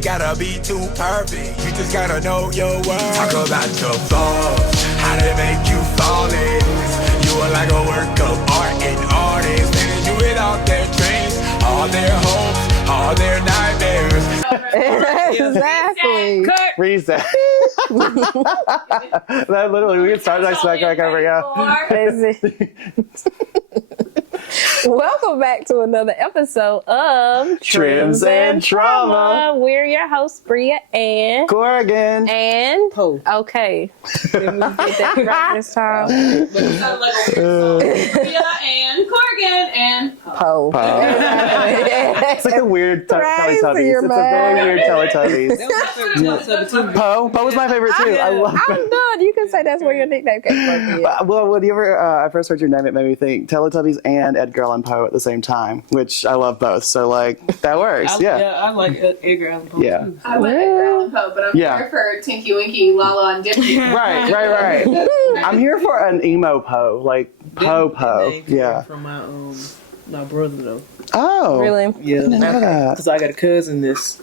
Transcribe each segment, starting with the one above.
ain't gotta be too perfect. You just gotta know your worth. Talk about your flaws, how they make you flawless. You are like a work of art and artists. They do it off their dreams, all their hopes, all their nightmares. Exactly. Reset. That literally, we can start like smack back over here. Welcome back to another episode of Trims and Trauma. We're your hosts, Bria and Corrigan. and Poe. Okay. Did we get that right this time? But it sounded like a weird song. Bria and Corrigan and Poe. It's like a weird Teletubbies. It's a very weird Teletubbies. Poe was my favorite too. I love I'm done. You can say that's where your nickname came from. Yeah. Well, when you ever, I first heard your name, it made me think Teletubbies and Edgar Allan Poe at the same time, which I love both. So, like, that works. I like Edgar Allan Poe. Yeah. Too. I like Edgar Allan Poe, but I'm here for Tinky Winky, Lala, and Dippy. Right. I'm here for an emo Poe, like Poe. Yeah. From my brother though. Oh. Really? Yeah. Because I got a cousin that's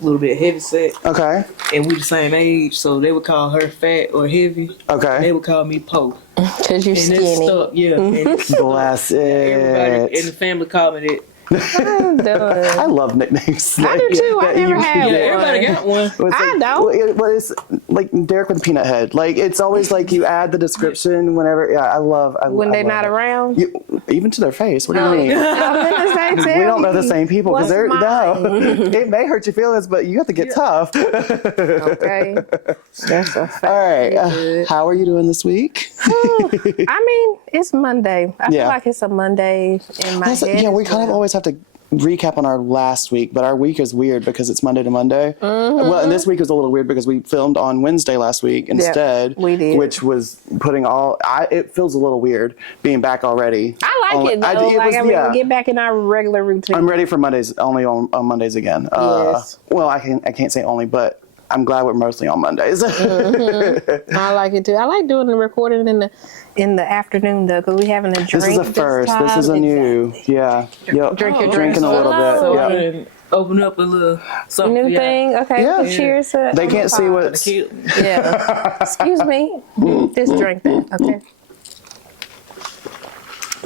a little bit heavy set. Okay. And we the same age, so they would call her fat or heavy. Okay. And they would call me Poe. Because you're skinny. Stuff, yeah. And Bless it. everybody in the family called me that. I'm done. I love nicknames. I do too. I never had one. Everybody got one. I don't. Well, it's like Derek with a peanut head. Like, it's always like you add the description whenever. Yeah, I love When they're love not it. around? Even to their face. What do you mean? We We don't know the same people because they're What's no. It may hurt your feelings, but you have to get tough. Okay. That's a fact. All right. How are you doing this week? I mean, it's Monday. I feel like it's a Monday in my head. Yeah, we kind of always have to recap on our last week, but our week is weird because it's Monday to Monday. Mm-hmm. Well, and this week was a little weird because we filmed on Wednesday last week instead, we did. which was putting it feels a little weird being back already. I like it though. We get back in our regular routine. I'm ready for Mondays, only on Mondays again. Yes. Well, I can't say only, but I'm glad we're mostly on Mondays. Mm-hmm. I like it too. I like doing the recording in the afternoon though, because we having a drink. This is a first. This is a new. Yeah. Yep. Drinking a little bit. So Yeah. open up a little something. New thing. Okay. Yeah. Well, cheers to They can't see what's. Yeah. Excuse me. Just drink that. Okay.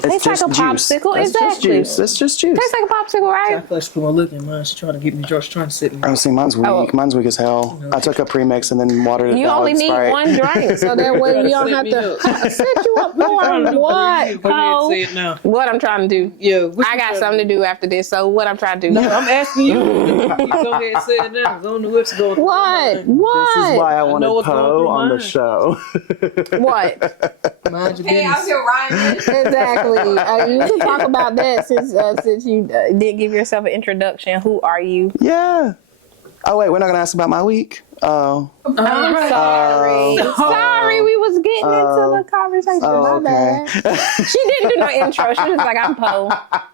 It's Tastes like a popsicle. It's just Exactly. juice. It's just juice. Tastes like a popsicle, right? I flashed my look at mine. She's trying to get me drunk. She's trying to sit me. Oh, see, mine's weak. Oh. Mine's weak as hell. I took a premix and then watered it You down only with need Sprite. one drink, so that way you don't Set have me to set you up. No, what? Go ahead, Oh, say it now. what I'm trying to do. Yeah, I got something to do after this, so what I'm trying to do. No, I'm asking you. You go ahead and say it now. I don't know what's going on. What? This is why I wanted what's going Poe through on the mine. show. What? Mind your Hey, how's business. your rhyme? Exactly. You can talk about that since you did give yourself an introduction. Who are you? Yeah. Oh, wait, we're not going to ask about my week? Oh. I'm sorry. Sorry, we was getting into the conversation. My bad. She didn't do no intro. She was like, I'm Poe.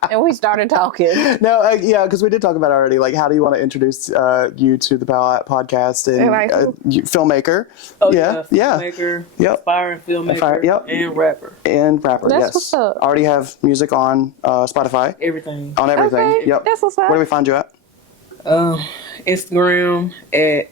And we started talking. No, yeah, because we did talk about it already. Like, how do you want to introduce you to the podcast and filmmaker? Oh, yeah. Filmmaker, aspiring filmmaker, and rapper. And rapper, That's yes. what's up. Already have music on Spotify. Everything. On everything. Okay, Yep. that's what's up. Where do we find you at? Instagram at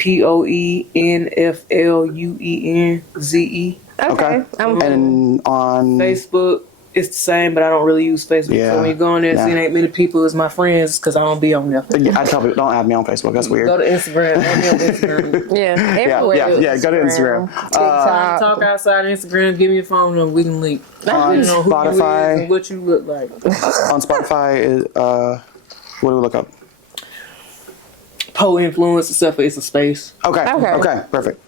POENFLUENZE. Okay. And on Facebook, it's the same, but I don't really use Facebook. Yeah. So when you go on there and see ain't many people as my friends, because I don't be on there. Yeah, I tell people don't add me on Facebook. That's weird. Go to Instagram. Add me on Instagram. Yeah, everywhere. Yeah. Go to Instagram. TikTok. Talk outside Instagram. Give me your phone number. We can link. On Depending on who you is Spotify. and what you look like. On Spotify, what do we look up? Poe influence and stuff. It's a space. Okay. Perfect.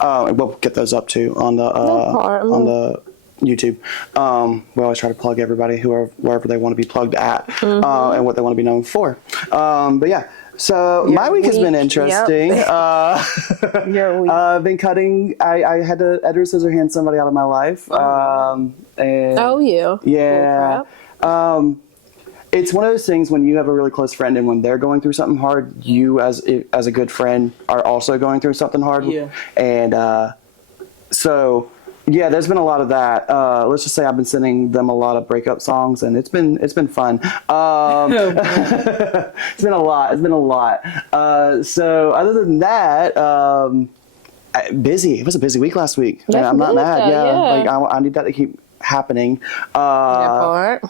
We'll get those up too on the on the YouTube. We always try to plug everybody wherever they want to be plugged at, and what they want to be known for. But yeah. So my week has been interesting. Yep. Your week. I've been cutting. I had to Edward Scissorhands somebody out of my life. And yeah. It's one of those things when you have a really close friend and when they're going through something hard, you as a good friend are also going through something hard. Yeah. And so Yeah, there's been a lot of that. Let's just say I've been sending them a lot of breakup songs, and it's been fun. It's been a lot. It's been a lot. So other than that, busy. It was a busy week last week. That's I'm not good, mad. though, Yeah, yeah. like I need that to keep happening. That part.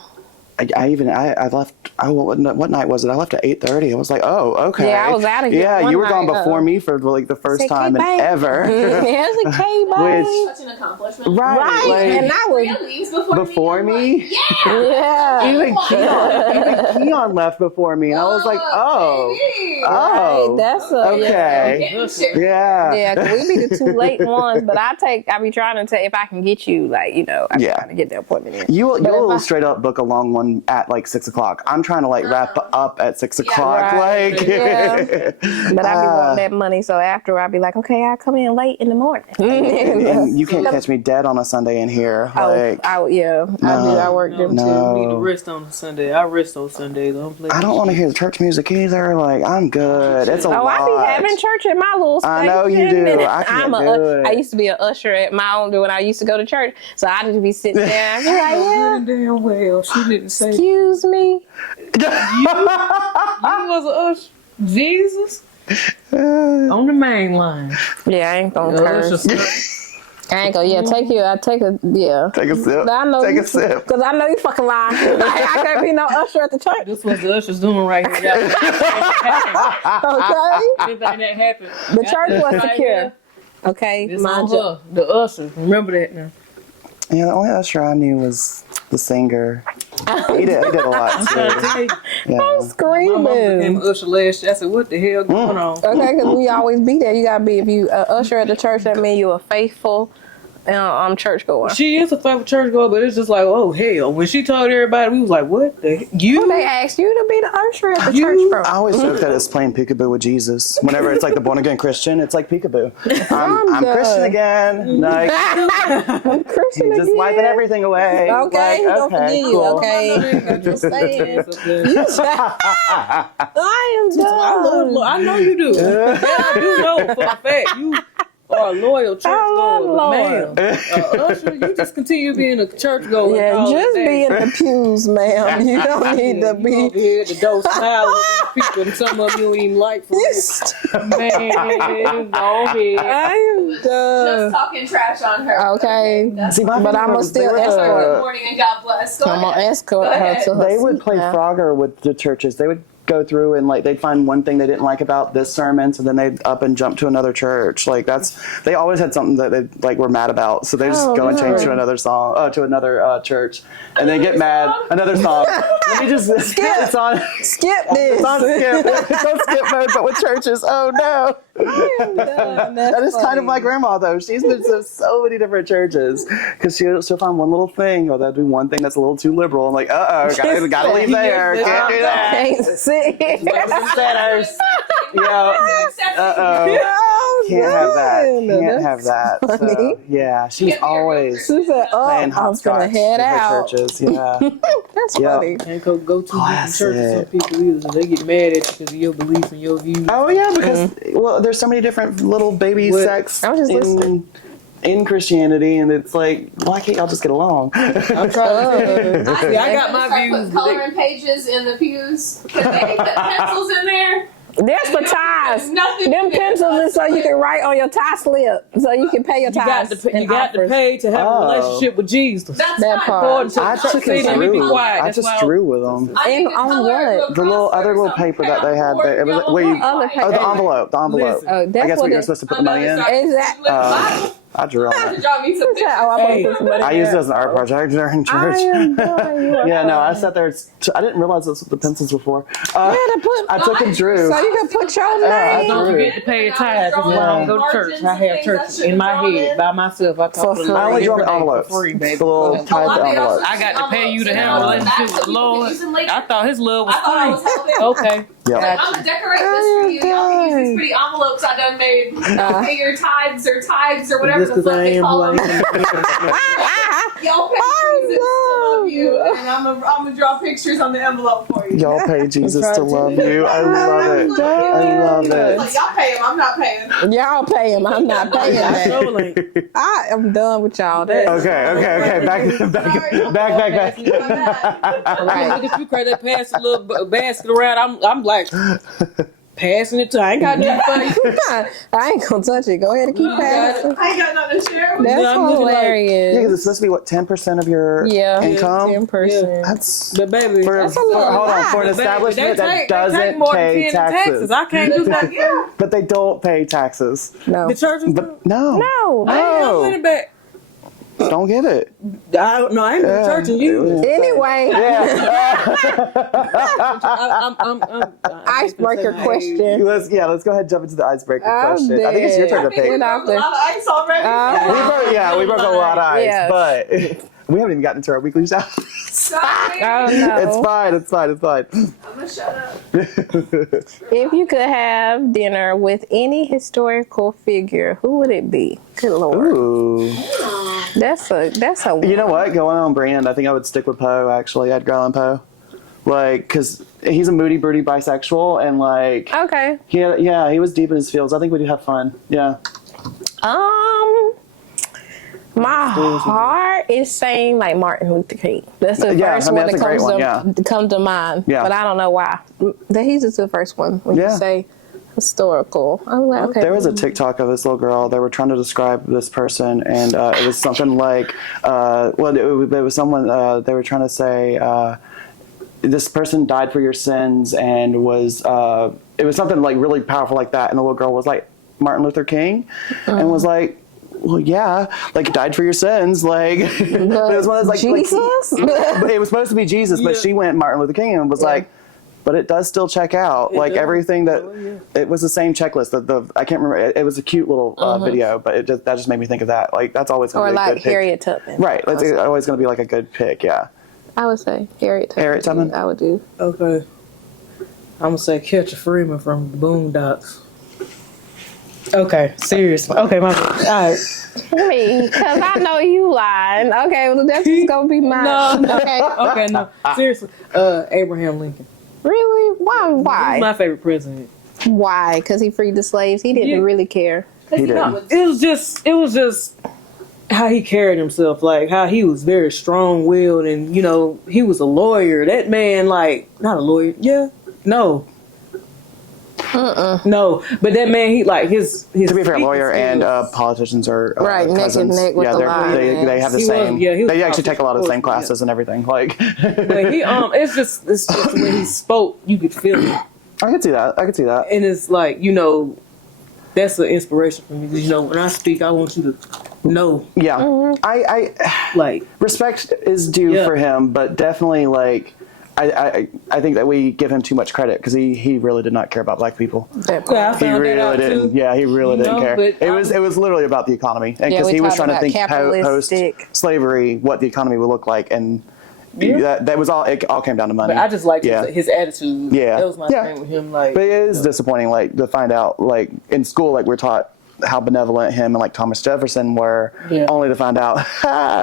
I left. What night was it? I left at 8:30. I was like, oh, okay. Yeah, I was out of here Yeah, one you were gone night, before me for like the first Say, time in "K-Bang." ever. Yeah, it's a K-Bang. Which- Such an accomplishment. Right, Right, like, and I was Rhea leaves before, before me. me? I'm like, yeah. yeah. Even Keon left before me, and I was like, oh, Baby. oh, Right, that's a okay, Getting shit. yeah, Yeah, cause we be the too late ones, but I be trying to take if I can get you, like, you know, I'm Yeah. trying to get the appointment in. You'll if I- straight up book a long one at like 6 o'clock. I'm trying to like wrap up at 6 o'clock, Right, like. yeah. But I be wanting that money, so after I be like, okay, I'll come in late in the morning. And you can't catch me dead on a Sunday in here. Like, I work them no. too. You need to rest on Sunday. I rest on Sundays. I don't want to hear the church music either. Like, I'm good. It's a lot. I be having church at my little station. I know you do. and I can't do it. I used to be an usher at my own when I used to go to church, so I just be sitting there and be like, yeah, Damn well. She didn't say excuse me. you was a usher. Jesus. On the main line. Yeah, I ain't gonna curse. I ain't gonna. Yeah, take a Take a sip. I know Take you, a sip. Cause I know you fucking lying. Like, I can't be no usher at the church. This was the ushers doing right here. Okay, Everything that happened. the church was secure. Okay, It's my on job. her. The ushers. Remember that now. Yeah, the only usher I knew was the singer. He did a lot I'm too. trying to tell you. Yeah. My mom became Screaming. an usher last year. I said, what the hell going on? Okay, because we always be there. You gotta be, if you usher at the church, that means you're a faithful church goer. She is a faithful church girl, but it's just like, oh hell. When she told everybody, we was like, what the you? They asked you to be the usher at the You- church, bro. I always joke that it's playing peekaboo with Jesus. Whenever it's like the born again Christian, it's like peekaboo. I'm done. Christian again. Like, Christian he's just again. wiping everything away. Okay, he Like, don't forget you. cool. Okay, I'm just saying. I am done. I know you do. Yeah, I do know for a fact. You are a loyal church love goer, Lord. ma'am. Usher, you just continue being a church goer. Yeah, just be in the pews, ma'am. You don't need to over be. here at the door smiling at these people, and some of them you don't even like for real. Man, go ahead. I am Just done. talking trash on her. Okay, That's See, my but family I'm gonna members, still they would, escort. Good morning and God bless. Go I'm gonna ahead. escort Go her ahead. to her They would seat play now. Frogger with the churches. They would go through and like they'd find one thing they didn't like about this sermon, so then they'd up and jump to another church. Like they always had something that they like were mad about, so they just go and change to another song, to another church, and they get mad. Another song. Let me just skip. It's on. Skip this. It's on skip. It's on skip mode, but with churches. Oh no. That is kind of my grandma though. She's been to so many different churches because she'll find one little thing, or they'll do one thing that's a little too liberal. I'm like, gotta leave there. Can't do that. Can't see. Sinners. Yeah. Oh, Can't have that. good. Can't That's have that. So, funny. yeah, she's always She said, "Oh, playing I'm gonna hopscotch head with her out." churches. Yeah. That's Yeah. funny. Can't go too deep in church with some Classic. people either, so they get mad at you because of your beliefs and your views. Oh yeah, because well, there's so many different little baby What? sects I was just listening. in Christianity, and it's like, why can't y'all just get along? I'm trying to tell you. See, I got my Start views. putting coloring pages in the pews. Cause they put pencils in there. There's for ties. Nothing. Them pencils is so you can write on your tie slip, so you can pay your You got ties. to and you got to offers. pay to have Oh. a relationship with Jesus. That's That not part. important. I So took see, it let me be through. quiet. I That's just why drew with them. I need And to on color what? it to a The little crossword other or little something. paper that they had there. It was where you. Other Oh, paper. the envelope. The envelope. Listen. Oh, I that's guess what what you're it- supposed to put the money in. Is that? I drew on it. Draw me some Oh, pictures. I'm Hey. gonna put some money I there. used it as an art project during I church. am done. You are Yeah, no, I fine. sat there. I didn't realize that's what the pencils were for. Yeah, to put. I took and drew. So you can put your I name. Don't drew. forget to pay your tithes. Because when I go to church, I have church in my head by myself. I talk For to the free. I Lord only draw the every day envelopes. for free, baby. The little Oh, typed I made all envelopes. I got to pay you to have a envelopes. relationship with the You can Lord. use them later. I thought His love was I thought I was free. helping. Okay. Yep. Like, I'm gonna decorate this for you. Y'all can use these pretty envelopes I done made. Pay your tithes or tithes or whatever Just the because fuck I they am call who I them. am. Y'all pay Jesus to love you, and I'm gonna draw pictures on the envelope for you. Y'all pay Jesus to love you. I love it. I love it. Like, y'all pay him, I'm not paying. Y'all pay him. I'm not paying that. I am done with y'all. Okay. Back. Right. If you crazy, they pass a little basket around. I'm like passing it to. I ain't got nothing for you. I ain't gonna touch it. Go ahead and keep passing. I ain't got nothing to share with you. That's hilarious. Yeah, because it's supposed to be what, 10% of your income. 10%. That's But baby, that's a lot. hold on, for an establishment that doesn't pay taxes. I can't do that. Yeah. But they don't pay taxes. No. The church is But no, No. I ain't got money back. don't get it. I ain't in the church and you. Anyway, I'm icebreaker question. Let's go ahead and jump into the icebreaker question. I think it's your turn to pick. We broke a lot of ice already. We broke a lot of ice, Yeah. but we haven't even gotten into our weekly shout. Sorry. Oh no. It's fine. I'm gonna shut up. If you could have dinner with any historical figure, who would it be? Good Lord. Ooh. That's a You know what? Going on brand, I think I would stick with Poe, actually, Edgar Allan Poe. Like, because he's a moody, broody bisexual, and like, Okay. he was deep in his fields. I think we'd have fun. Yeah. My heart is saying like Martin Luther King. That's the first one that comes to mind. Yeah. But I don't know why. He's just the first one when you say historical. I'm like, okay. There was a TikTok of this little girl. They were trying to describe this person, and it was something like, it was someone, they were trying to say, this person died for your sins, and was, it was something like really powerful like that. And the little girl was like, Martin Luther King, and was like, well, yeah, like died for your sins, like. But it was one of those, like Jesus. but it was supposed to be Jesus, but she went Martin Luther King and was like, but it does still check out, like everything that it was the same checklist. I can't remember. It was a cute little video, but that just made me think of that. Like that's always going to be a good pick. Harriet Tubman. Right, it's always going to be like a good pick. Yeah. I would say Harriet Tubman. Harriet Tubman? I would do. Okay. I'm gonna say Catcher Freeman from Boondocks. Okay, seriously. Okay, my bad. All right. Me, because I know you lying. Okay, well, that's just going to be mine. No. Okay. Okay, no. Seriously. Abraham Lincoln. Really? Why? He's my favorite president. Why? Because he freed the slaves? He didn't really care. He did. It was just how he carried himself, like how he was very strong-willed, and he was a lawyer. That man, like, not a lawyer. Yeah. No. No, but that man, he like his. To be fair, lawyer and politicians are right neck and neck with the line. They have the same. They actually take a lot of the same classes and everything. Like, but he it's just when he spoke, you could feel it. I could see that. And it's like that's an inspiration for me. Because, when I speak, I want you to know. Yeah, I like respect is due for him, but definitely like. I think that we give him too much credit because he really did not care about black people. Yeah, he really didn't. Too. Yeah, he really didn't care. It was literally about the economy, and because he was trying to think post slavery what the economy would look like, and that was all. It all came down to money. But I just liked his attitude. Yeah, that was my thing with him. Like, but it is disappointing, like to find out, like in school, like we're taught how benevolent him and like Thomas Jefferson were, only to find out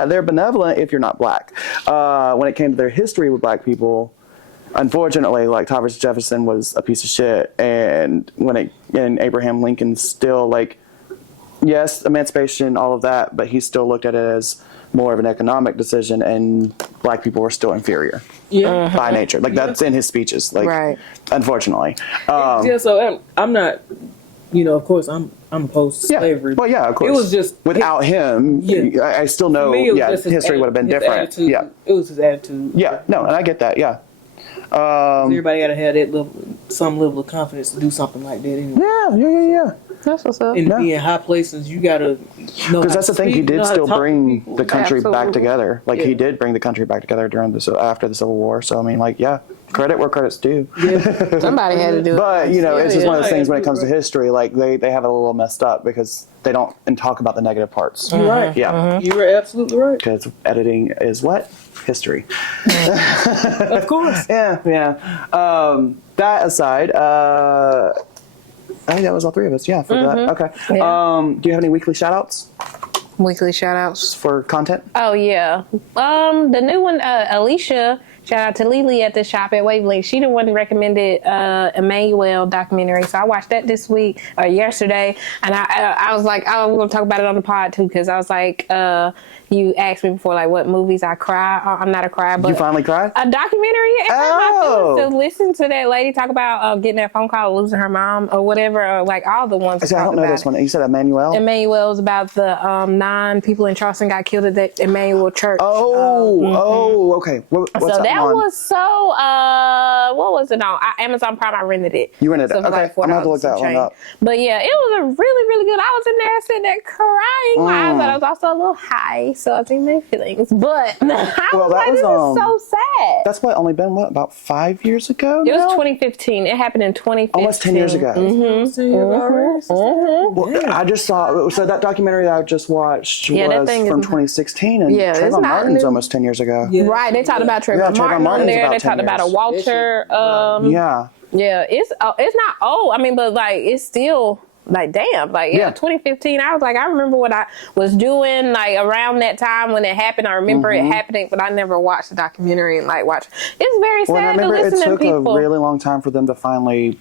they're benevolent if you're not black. When it came to their history with black people, unfortunately, like Thomas Jefferson was a piece of shit, and and Abraham Lincoln still like, yes, emancipation, all of that, but he still looked at it as more of an economic decision, and black people were still inferior by nature. Like that's in his speeches. Like, unfortunately. So I'm not. Of course, I'm opposed to slavery. Well, yeah, of course. It was just without him. I still know. History would have been different. Attitude. Yeah, it was his attitude. Yeah, no, and I get that. Yeah. Everybody got to have that some level of confidence to do something like that. Anyway. Yeah. That's what's up. And to be in high places, you got to know. Because that's the thing. He did still bring the country back together. Like he did bring the country back together after the Civil War. So I mean, like, credit where credit's due. Yeah. Somebody had to do it. But it's just one of those things when it comes to history. Like they have it a little messed up because they don't talk about the negative parts. You're right. Yeah, you were absolutely right. Because editing is what history. Of course. Yeah. That aside, I think that was all three of us. Yeah, for that. Okay. Yeah. Do you have any weekly shout outs? Weekly shout outs for content. Oh yeah. The new one, Alicia. Shout out to Lily at the shop at Wavelength. She the one who recommended Emmanuel documentary. So I watched that this week or yesterday, and I was like, oh, we're gonna talk about it on the pod too, because I was like, you asked me before, like, what movies I cry. I'm not a crier, but you finally cried. A documentary. Oh. To listen to that lady talk about getting that phone call, losing her mom, or whatever, or like all the ones. I don't know this one. You said Emmanuel. Emmanuel was about the 9 people in Charleston got killed at that Emmanuel Church. Okay. What's so that that on? was so. What was it on? Amazon Prime. I rented it. You rented it. So Okay. like I'm gonna have to look that one up. But yeah, it was a really, really good. I was in there sitting there crying my eyes, but I was also a little high, so I think my feelings. But I was like, this is so sad. That's only been about 5 years ago. It was 2015. It happened in 2015. Almost 10 years ago. Well, I just saw. So that documentary that I just watched was from 2016, and Trayvon Martin's almost 10 years ago. Yeah. Right. They talked about Trayvon Martin on there. They talked about a Walter. Yeah. It's not old. I mean, but like it's still. Like, damn, like, 2015, I was like, I remember what I was doing, like, around that time when it happened. I remember it happening, but I never watched the documentary and, like, watch. It's very sad to listen to people. It took a really long time for them to finally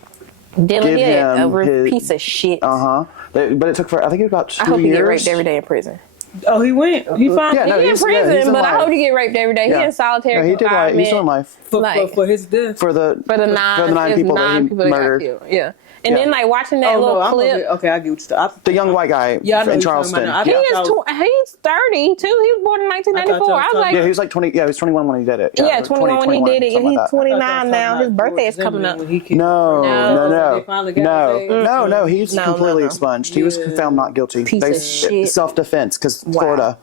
give him a piece of shit. But it took I think it was about 2 years. I hope he get raped every day in prison. Oh, he went. He finally. He's in prison, but I hope he get raped every day. Yeah. He in solitary. He did life. He's doing life For his death. For the 9 people that he murdered. That got killed. Yeah. And then, like, watching that little clip. Okay, I get what you're the young white guy in Charleston. He's 30, too. He was born in 1994. I was like... Yeah, he was like 20. Yeah, he was 21 when he did it. Yeah, 21 when he did it. He's 29 now. His birthday is coming up. No. He's completely expunged. He was found not guilty. Piece of shit. Self-defense, because Florida's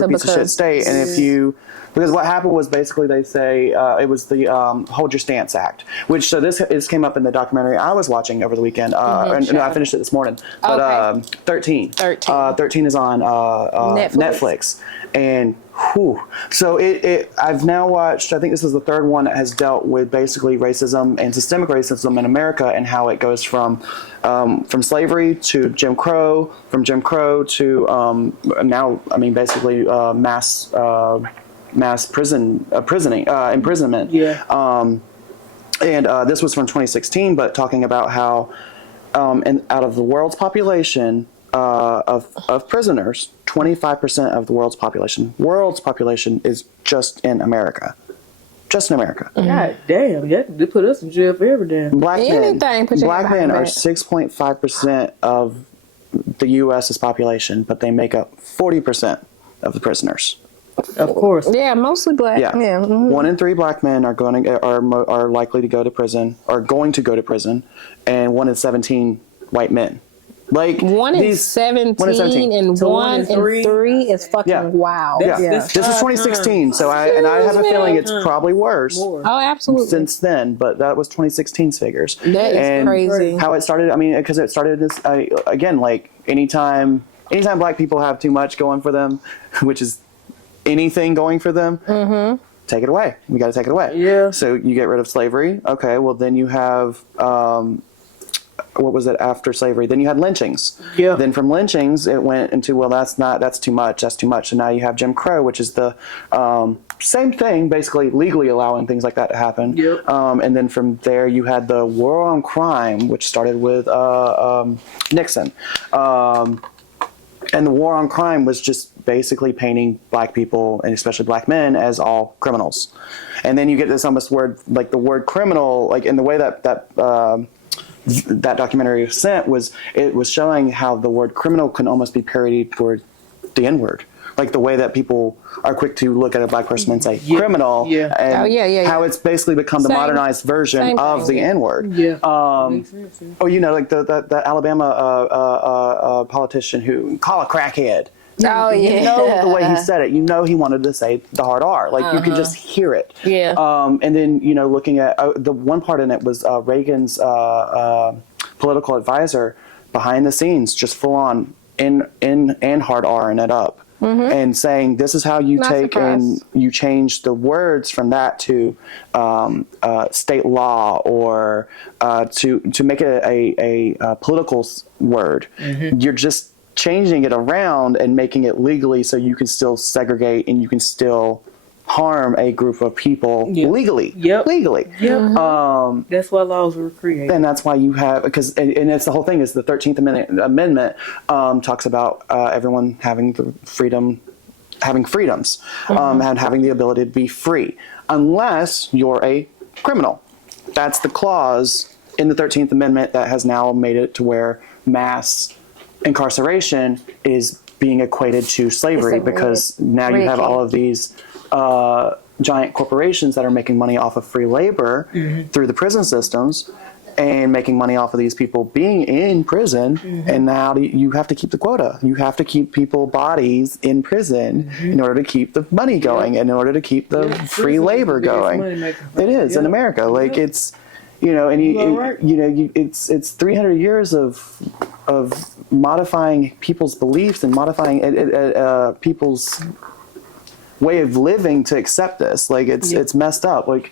a piece of shit state. And because what happened was basically they say it was the Hold Your Stance Act, which this came up in the documentary I was watching over the weekend. And I finished it this morning. But 13 is on Netflix. And so I've now watched, I think this is the third one that has dealt with basically racism and systemic racism in America, and how it goes from slavery to Jim Crow, from Jim Crow to now, I mean, basically mass imprisonment. Yeah. And this was from 2016, but talking about how out of the world's population of prisoners, 25% of the world's population is just in America. Just in America. God damn, they put us in jail for every damn. Black men are 6.5% of the U.S.'s population, but they make up 40% of the prisoners. Of course. Yeah, mostly black. Yeah. 1 in 3 black men are likely to go to prison, are going to go to prison, and 1 in 17 white men. Like 1 in 17 and 1 in 3 is fucking wow. This is 2016, so I have a feeling it's probably worse. Oh, absolutely. Since then, but that was 2016's figures. That is crazy. How it started, I mean, because it started this again, like anytime black people have too much going for them, which is anything going for them. Take it away. We got to take it away. Yeah. So you get rid of slavery. Okay. Well, then you have what was it after slavery? Then you had lynchings. Yeah. Then from lynchings, it went into, well, that's too much. That's too much. So now you have Jim Crow, which is the same thing, basically legally allowing things like that to happen. Yep. And then from there, you had the war on crime, which started with Nixon. And the war on crime was just basically painting black people, and especially black men, as all criminals. And then you get this almost word, like the word criminal, like in the way that documentary was sent, it was showing how the word criminal can almost be parodied toward the N-word. Like the way that people are quick to look at a black person and say criminal, and how it's basically become the modernized version of the N-word. Yeah. Like the Alabama politician who call a crackhead. Oh, yeah. You know the way he said it. You know he wanted to say the hard R. Like, you could just hear it. Yeah. And then, looking at the one part in it was Reagan's political advisor behind the scenes, just full on and hard R-ing it up. And saying, this is how you and you change the words from that to state law, or to make it a political word. You're just changing it around and making it legally so you can still segregate and you can still harm a group of people legally. Legally. That's why laws were created. And that's why you have, because, and it's the whole thing is the 13th Amendment talks about everyone having the freedoms, and having the ability to be free, unless you're a criminal. That's the clause in the 13th Amendment that has now made it to where mass incarceration is being equated to slavery, because now you have all of these giant corporations that are making money off of free labor through the prison systems and making money off of these people being in prison. And now you have to keep the quota. You have to keep people bodies in prison in order to keep the money going and in order to keep the free labor going. It is in America. Like it's, you know, and it's 300 years of modifying people's beliefs and modifying people's way of living to accept this. Like it's messed up. Like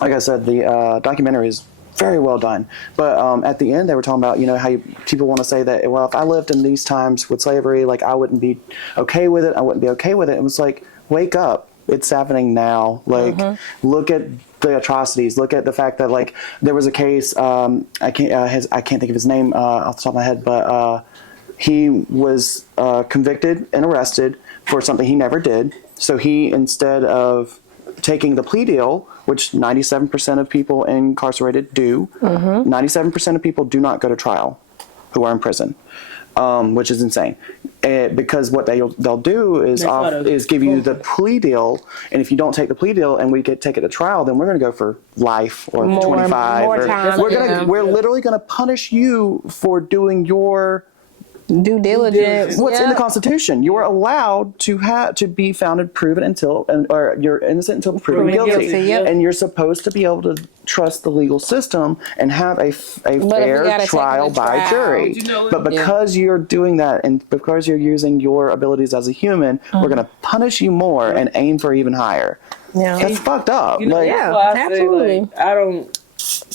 like I said, the documentary is very well done. But at the end, they were talking about, you know, how people want to say that, well, if I lived in these times with slavery, like I wouldn't be okay with it. I wouldn't be okay with it. It was like, wake up. It's happening now. Like, look at the atrocities. Look at the fact that, like, there was a case. I can't think of his name off the top of my head, but he was convicted and arrested for something he never did. So he, instead of taking the plea deal, which 97% of people incarcerated do, 97% of people do not go to trial who are in prison, which is insane. Because what they'll do is give you the plea deal, and if you don't take the plea deal and we take it to trial, then we're going to go for life or 25. We're literally going to punish you for doing your due diligence. What's in the Constitution? You are allowed to be found proven or you're innocent until proven guilty. And you're supposed to be able to trust the legal system and have a fair trial by jury. But because you're doing that and because you're using your abilities as a human, we're going to punish you more and aim for even higher. Yeah, that's fucked up. You know, absolutely. I don't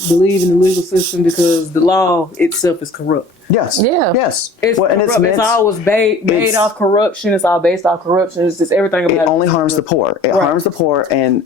believe in the legal system because the law itself is corrupt. Yes. Yeah. Yes. It's always made off corruption. It's all based off corruption. It's just everything about it. It only harms the poor. It harms the poor and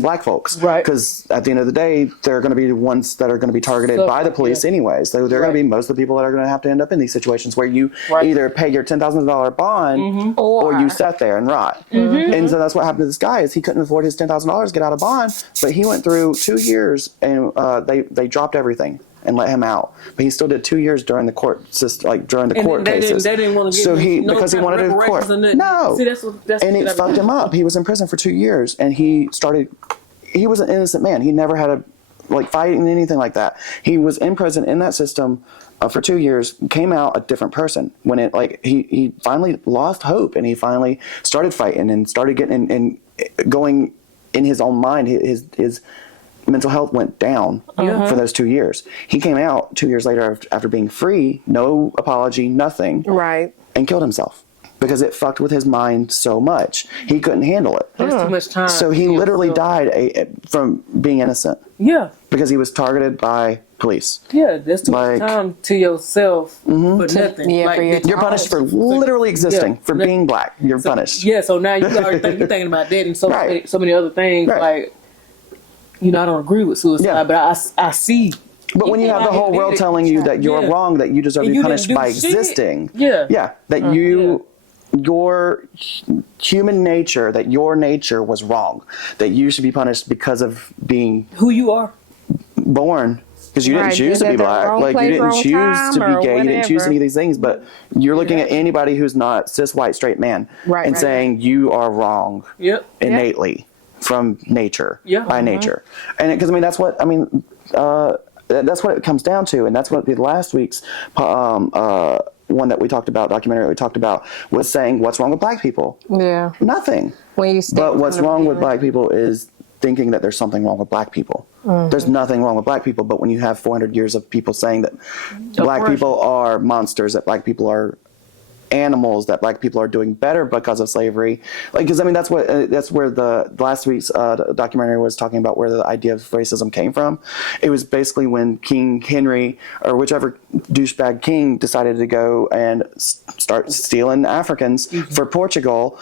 black folks. Right. Because at the end of the day, they're going to be the ones that are going to be targeted by the police anyways. So they're going to be most of the people that are going to have to end up in these situations where you either pay your $10,000 bond or you sat there and rot. And so that's what happened to this guy is he couldn't afford his $10,000 to get out of bond, but he went through 2 years and they dropped everything and let him out, but he still did 2 years during the court system, like during the court cases. They didn't want to give because he wanted to court. No, see, that's and it fucked him up. He was in prison for 2 years, and he was an innocent man. He never had a fight and anything like that. He was in prison in that system for 2 years, came out a different person when he finally lost hope, and he finally started fighting and started getting and going in his own mind. His mental health went down for those 2 years. He came out 2 years later after being free, no apology, nothing, and killed himself because it fucked with his mind so much. He couldn't handle it. There's too much time. So he literally died from being innocent. Yeah. Because he was targeted by police. Yeah, that's too much time to yourself for nothing. Yeah, you're punished for literally existing, for being black. You're punished. Yeah, so now you're thinking about that and so many other things like, you know, I don't agree with suicide, but I see. But when you have the whole world telling you that you're wrong, that you deserve to be punished by existing, that your human nature, that your nature was wrong, that you should be punished because of being who you are, born. Because you didn't choose to be black, like you didn't choose to be gay, you didn't choose any of these things. But you're looking at anybody who's not cis white straight man and saying you are wrong innately. From nature, by nature, and because that's what that's what it comes down to, and that's what the last week's one that we talked about, documentary that we talked about, was saying what's wrong with black people. Yeah, nothing. But what's wrong with black people is thinking that there's something wrong with black people. There's nothing wrong with black people, but when you have 400 years of people saying that black people are monsters, that black people are animals, that black people are doing better because of slavery. Like, because I mean, that's where the last week's documentary was talking about where the idea of racism came from. It was basically when King Henry or whichever douchebag king decided to go and start stealing Africans for Portugal.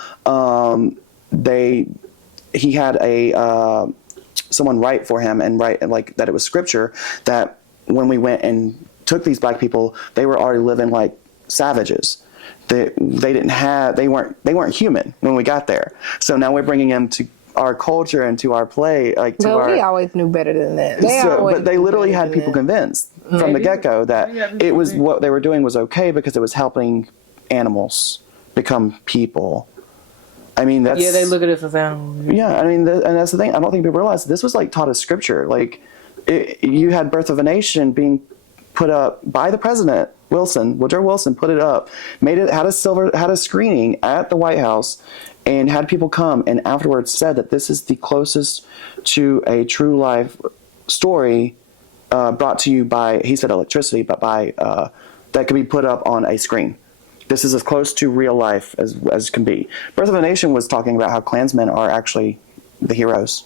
He had someone write for him and write like that it was scripture that when we went and took these black people, they were already living like savages. They weren't human when we got there. So now we're bringing them to our culture and to our play. Like, we always knew better than that. But they literally had people convinced from the get-go that it was what they were doing was okay because it was helping animals become people. I mean, that's... Yeah, they look at us as animals. Yeah, I mean, and that's the thing. I don't think people realize this was like taught as scripture. Like, you had Birth of a Nation being put up by the president, Woodrow Wilson put it up, had a screening at the White House, and had people come and afterwards said that this is the closest to a true life story brought to you by, he said electricity, but by that could be put up on a screen. This is as close to real life as can be. Birth of a Nation was talking about how Klansmen are actually the heroes,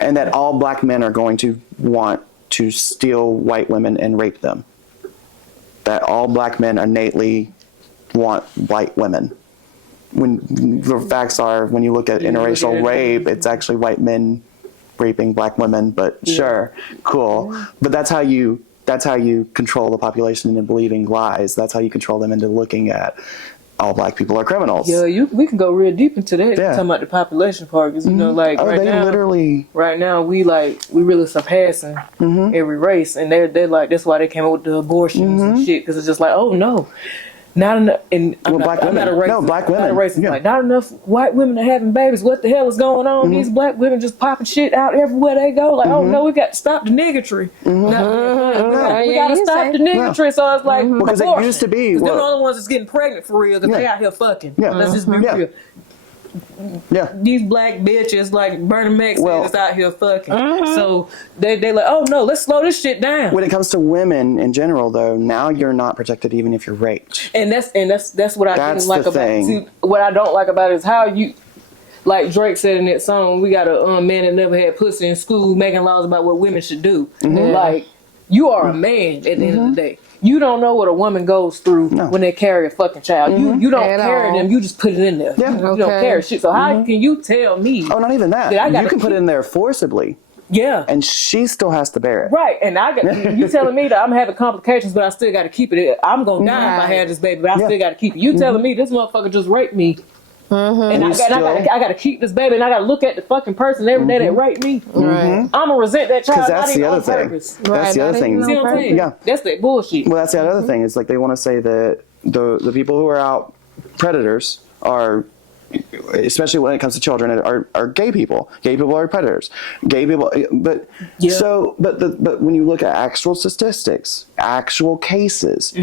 and that all black men are going to want to steal white women and rape them. That all black men innately want white women. When the facts are, when you look at interracial rape, it's actually white men raping black women. But sure, cool. But that's how you control the population into believing lies. That's how you control them into looking at all black people are criminals. Yeah, we can go real deep into that. Talking about the population part, because you know, like right now we really surpassing every race, and they're like, that's why they came up with the abortions and shit, because it's just like, oh no, not enough. And I'm not a racist. No, black women. Not a racist. Yeah. Like, not enough white women are having babies. What the hell is going on? These black women just popping shit out everywhere they go. Like, oh no, we got to stop the niggatry. We got to stop the niggatry. So it's like, because it used to be. Because they're the only ones that's getting pregnant for real. Because they out here fucking. Yeah. Let's just be real. Yeah, these black bitches like Bernie Mac is out here fucking. So they like, oh no, let's slow this shit down. When it comes to women in general, though, now you're not protected even if you're raped. And that's what I didn't like about it. See, what I don't like about it is how you, like Drake said in that song, we got a man that never had pussy in school making laws about what women should do. Like, you are a man at the end of the day. You don't know what a woman goes through when they carry a fucking child. You don't carry them. You just put it in there. Yeah. You don't carry shit. So how can you tell me? Oh, not even that. You can put it in there forcibly. Yeah. And she still has to bear it. Right. And you telling me that I'm having complications, but I still got to keep it. I'm going to die if I have this baby, but I still got to keep it. You telling me this motherfucker just raped me. And I got to keep this baby, and I got to look at the fucking person every day that raped me. I'm gonna resent that child. That's the other thing. That's the other thing. See what I'm saying? Yeah, that's that bullshit. Well, that's the other thing. Is like they want to say that the people who are out predators are, especially when it comes to children, are gay people. Gay people are predators. Gay people, but when you look at actual statistics, actual cases.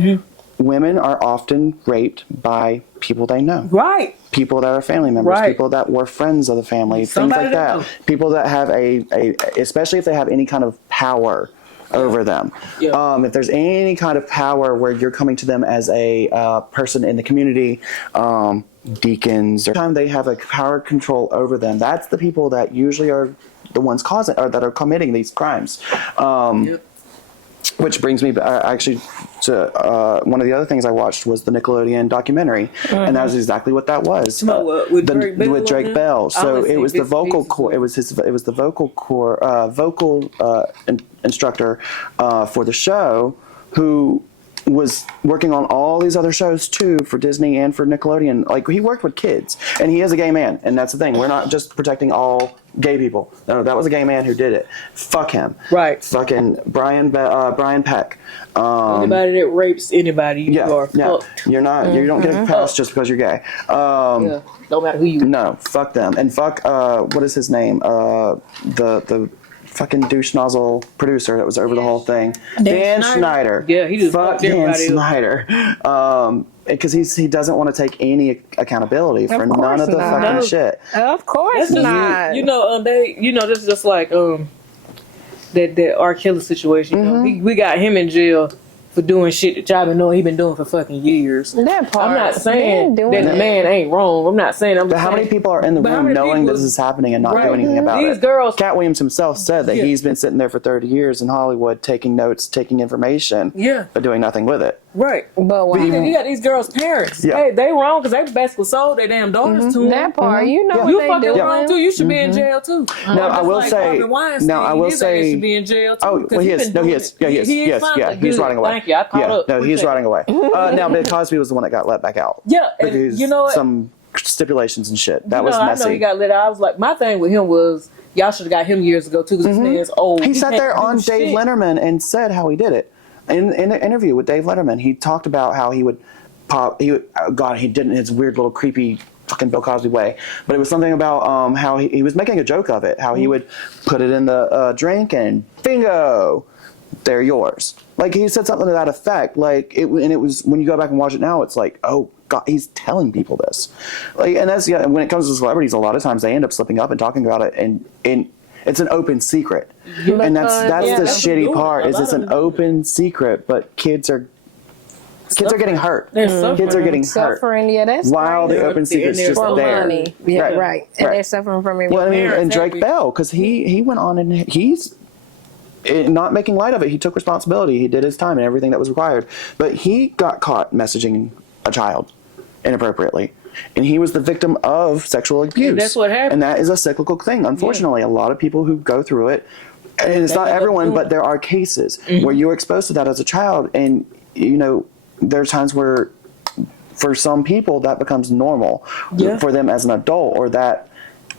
Women are often raped by people they know. Right. People that are family members. Right. People that were friends of the family. Things like that. People that have especially if they have any kind of power over them. Yeah. If there's any kind of power where you're coming to them as a person in the community, deacons, or time they have a power control over them, that's the people that usually are the ones causing or that are committing these crimes. Which brings me actually to one of the other things I watched was the Nickelodeon documentary, and that was exactly what that was with Drake Bell. So it was the vocal core. It was the vocal core instructor for the show who was working on all these other shows too for Disney and for Nickelodeon. Like, he worked with kids, and he is a gay man, and that's the thing. We're not just protecting all gay people. No, that was a gay man who did it. Fuck him. Right. Fucking Brian Peck. Anybody that rapes anybody, you are fucked. You're not. You don't get a pass just because you're gay. No matter who you. No, fuck them, and fuck. What is his name? The fucking douche nozzle producer that was over the whole thing. Dan Schneider. Yeah, he just fucked Dan Schneider. Because he doesn't want to take any accountability for none of the fucking shit. Of course not. This is just like that R. Kelly situation. We got him in jail for doing shit that y'all been knowing he been doing for fucking years. That part. I'm not saying that the man ain't wrong. I'm not saying. But how many people are in the room knowing this is happening and not doing anything about it? These girls. Cat Williams himself said that he's been sitting there for 30 years in Hollywood taking notes, taking information, but doing nothing with it. Right. But why? You got these girls' parents. Yeah. Hey, they wrong because they basically sold their damn daughters to them. That part, you know You what fucking they wrong too. You should be in jail too. Now I will say. Now I will say. Should be in jail too. Oh, well, he is. No, he is. Yeah, he is. Yes, yeah, he's running away. Thank you. I caught up. No, he's running away. Now, Bill Cosby was the one that got let back out. Yeah, because you know what? some stipulations and shit. That was messy. I know he got let out. I was like, my thing with him was y'all should have got him years ago too, because this man's old. He sat there on Dave Letterman and said how he did it. In an interview with Dave Letterman, he talked about how he would pop. He did it in his weird little creepy fucking Bill Cosby way. But it was something about how he was making a joke of it. How he would put it in the drink and bingo, they're yours. Like he said something to that effect. Like it was when you go back and watch it now, it's like, oh God, he's telling people this. Like, and that's when it comes to celebrities, a lot of times they end up slipping up and talking about it, and it's an open secret. And that's the shitty part. Is it's an open secret, but kids are getting hurt. Kids are getting suffering. hurt. Yeah, that's while the open secret's just there. Money. Yeah, right. And they're suffering from it. Well, and Drake Bell, because he went on and he's not making light of it. He took responsibility. He did his time and everything that was required. But he got caught messaging a child inappropriately. And he was the victim of sexual abuse. And that's what happened. And that is a cyclical thing. Unfortunately, a lot of people who go through it, and it's not everyone, but there are cases where you're exposed to that as a child. And, you know, there's times where for some people that becomes normal for them as an adult, or that,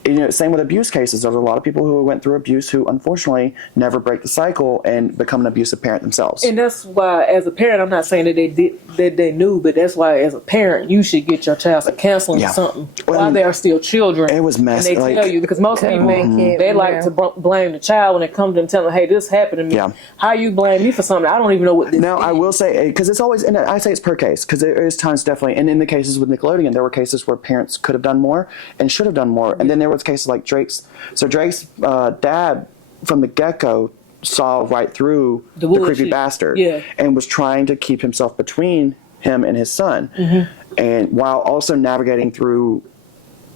you know, same with abuse cases. There's a lot of people who went through abuse who unfortunately never break the cycle and become an abusive parent themselves. And that's why, as a parent, I'm not saying that they knew, but that's why, as a parent, you should get your child some counseling or something while they are still children. It was messy. And they tell you, because most people they like to blame the child when it comes to them telling them, "Hey, this happened to me." Yeah. How you blame me for something? I don't even know what this. Now is. I will say, because it's always, and I say it's per case, because there is times definitely, and in the cases with Nickelodeon, there were cases where parents could have done more and should have done more, and then there was cases like Drake's. So Drake's dad, from the get-go, saw right through the creepy bastard, and was trying to keep himself between him and his son, and while also navigating through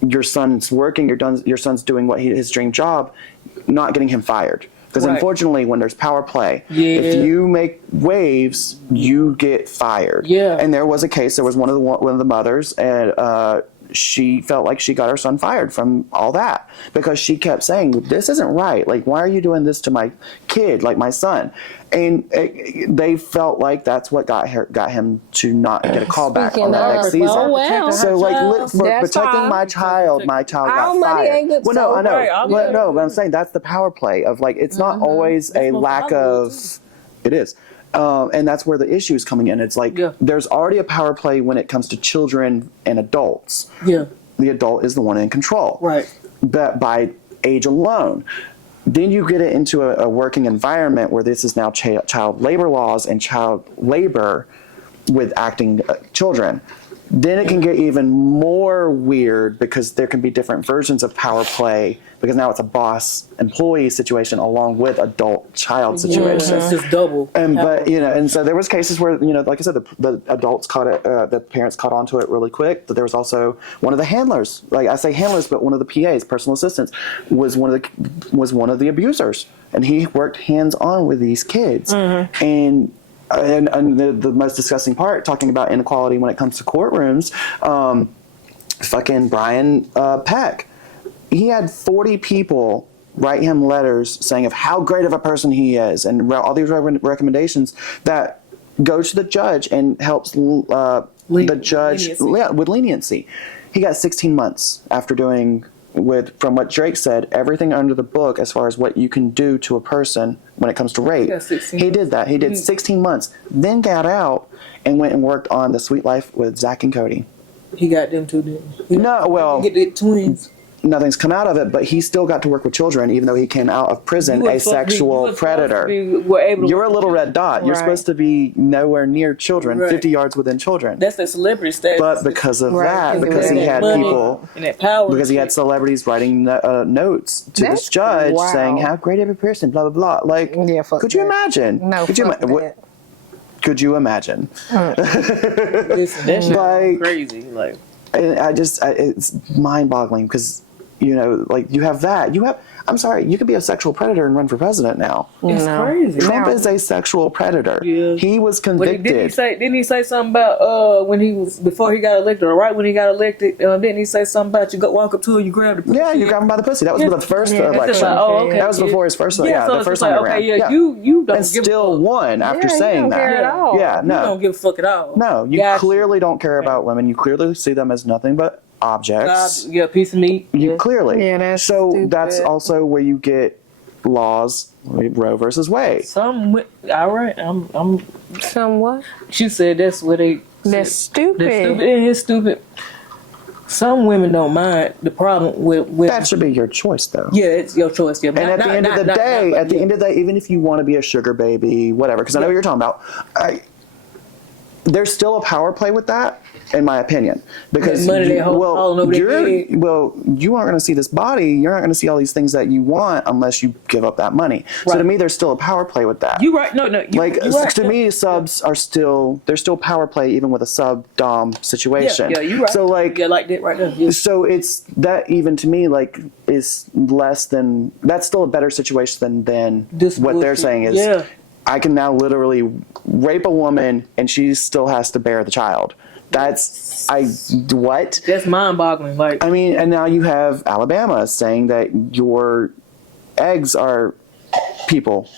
your son's working, your son's doing his dream job, not getting him fired. Because unfortunately, when there's power play, if you make waves, you get fired. Yeah. And there was a case. There was one of the mothers, and she felt like she got her son fired from all that because she kept saying, "This isn't right. Like, why are you doing this to my kid, like my son?" And they felt like that's what got him to not get a call back on that next season. So, like, for protecting my child got fired. Well, no, I know. But I'm saying that's the power play of, like, it's not always a lack of. It is. And that's where the issue is coming in. It's like there's already a power play when it comes to children and adults. Yeah. The adult is the one in control. Right. But by age alone. Then you get it into a working environment where this is now child labor laws and child labor with acting children. Then it can get even more weird because there can be different versions of power play because now it's a boss-employee situation along with adult-child situation. It's just double. And so there was cases where, you know, like I said, the adults caught it, the parents caught onto it really quick. But there was also one of the handlers, like I say handlers, but one of the PAs, personal assistants, was one of the abusers, and he worked hands-on with these kids, and the most disgusting part, talking about inequality when it comes to courtrooms, fucking Brian Peck, he had 40 people write him letters saying of how great of a person he is and all these recommendations that go to the judge and helps the judge with leniency. He got 16 months after doing, from what Drake said, everything under the book as far as what you can do to a person when it comes to rape. He did that. He did 16 months, then got out and went and worked on The Sweet Life with Zach and Cody. He got them too, didn't he? No, well, get the twins. Nothing's come out of it, but he still got to work with children, even though he came out of prison a sexual predator. You're a little red dot. You're supposed to be nowhere near children, 50 yards within children. That's the celebrity status. But because of that, because he had people, and that power, because he had celebrities writing notes to this judge saying how great of a person, blah blah blah. Like, could you imagine? No, could you imagine? Could you imagine? Listen, that shit like, crazy. Like, and it's mind-boggling because, you know, like you have that. I'm sorry, you could be a sexual predator and run for president now. It's crazy. Trump is a sexual predator. Yeah. He was convicted. Didn't he say something about when he was before he got elected, or right when he got elected? Didn't he say something about you walk up to her, you grab the pussy? Yeah, you grab him by the pussy. That was the first election. Like, okay. That was before his first. So the first time around. You don't and still won after saying that. At all. Yeah, no, you don't give a fuck at all. No, you clearly don't care about women. You clearly see them as nothing but objects. Yeah, piece of meat. You clearly. Yeah, that's so stupid. that's also where you get laws, Roe versus Wade. All right. I'm. Some what? She said that's what they. That's stupid. That's stupid. It is stupid. Some women don't mind. The problem with that should be your choice, though. Yeah, it's your choice. Yeah, and at the end of the day, even if you want to be a sugar baby, whatever, because I know what you're talking about, there's still a power play with that, in my opinion, because you aren't going to see this body. You're not going to see all these things that you want unless you give up that money. Right. So to me, there's still a power play with that. You're right. No. To me, subs are there's still power play even with a sub dom situation. Yeah, you're right. So like that right there. Yeah. So it's that even to me is less than that's still a better situation than what they're saying is. Yeah. I can now literally rape a woman and she still has to bear the child. What? That's mind-boggling. Like, I mean, and now you have Alabama saying that your eggs are people.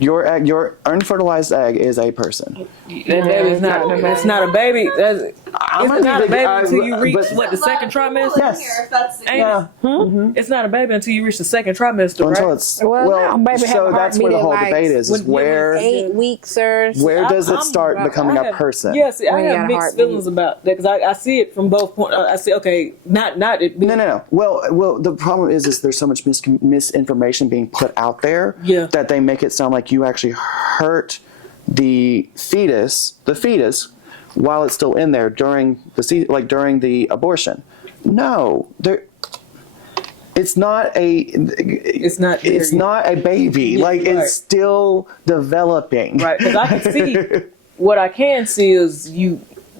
Your unfertilized egg is a person. That baby's not. It's not a baby. It's not a baby until you reach the second trimester. Yes. It's not a baby until you reach the second trimester, right? Until it's baby so that's where the whole debate is where 8 weeks or where does it start becoming a person? Yes, I have mixed feelings about that because I see it from both points. I see, okay, not it. No. Well, the problem is there's so much misinformation being put out there that they make it sound like you actually hurt the fetus while it's still in there during the abortion. No, it's not a baby. Yeah, it's still developing. Right, because I can see what I can see is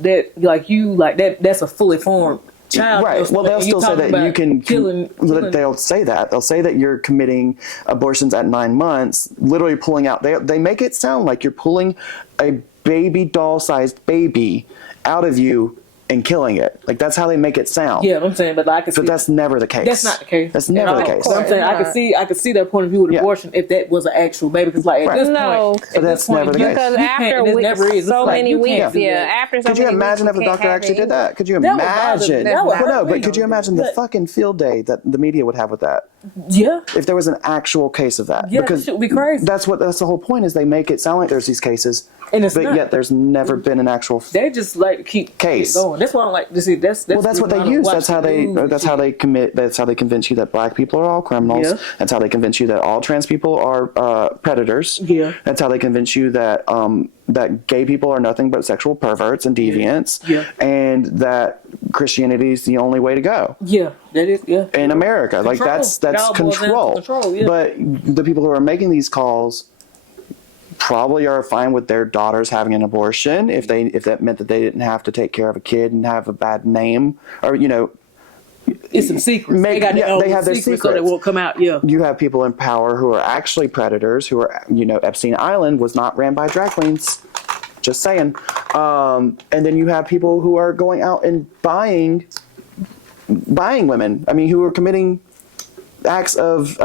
that's a fully formed child. Right. Well, they'll still say that you can. They'll say that. They'll say that you're committing abortions at 9 months, literally pulling out. They make it sound like you're pulling a baby doll-sized baby out of you and killing it. Like that's how they make it sound. Yeah, I'm saying, but I can see. But that's never the case. That's not the case. That's never the case. I'm saying I can see their point of view with abortion if that was an actual baby. Because at this point, but that's never the case. Because after so many weeks, after so could you imagine if the doctor actually did that? Could you imagine? But could you imagine the fucking field day that the media would have with that? Yeah. If there was an actual case of that. Yeah, because it would be crazy. That's the whole point is they make it sound like there's these cases. But yet there's never been an actual they just keep going. That's why I like to see that's what they use. That's how they convince you that black people are all criminals. Yeah. That's how they convince you that all trans people are predators. Yeah. That's how they convince you that that gay people are nothing but sexual perverts and deviants. Yeah. And that Christianity is the only way to go. Yeah. That is in America. Control. That's control. But the people who are making these calls probably are fine with their daughters having an abortion if that meant that they didn't have to take care of a kid and have a bad name or it's some secrets. They have their secrets so they won't come out. Yeah, you have people in power who are actually predators. Who are Epstein Island was not ran by drag queens. Just saying. And then you have people who are going out and buying women. I mean, who are committing acts of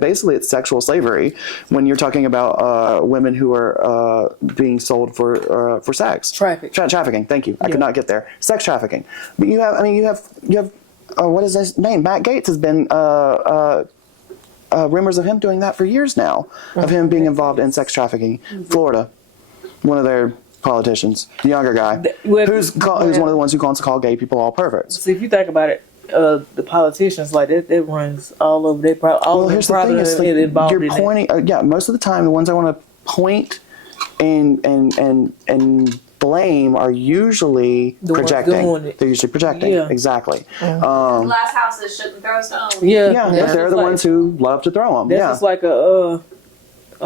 basically it's sexual slavery when you're talking about women who are being sold for sex. Trafficking. Thank you. I could not get there. Sex trafficking. But you have what is his name? Matt Gaetz has been rumors of him doing that for years now, of him being involved in sex trafficking. Florida, one of their politicians, the younger guy, who's one of the ones who wants to call gay people all perverts. See, if you think about it, the politicians it runs all over. Here's the thing: is you're pointing. Most of the time, the ones I want to point and blame are usually projecting. They're usually projecting. Yeah. Exactly. Glass houses shouldn't throw stones. Yeah, they're the ones who love to throw them. That's just like a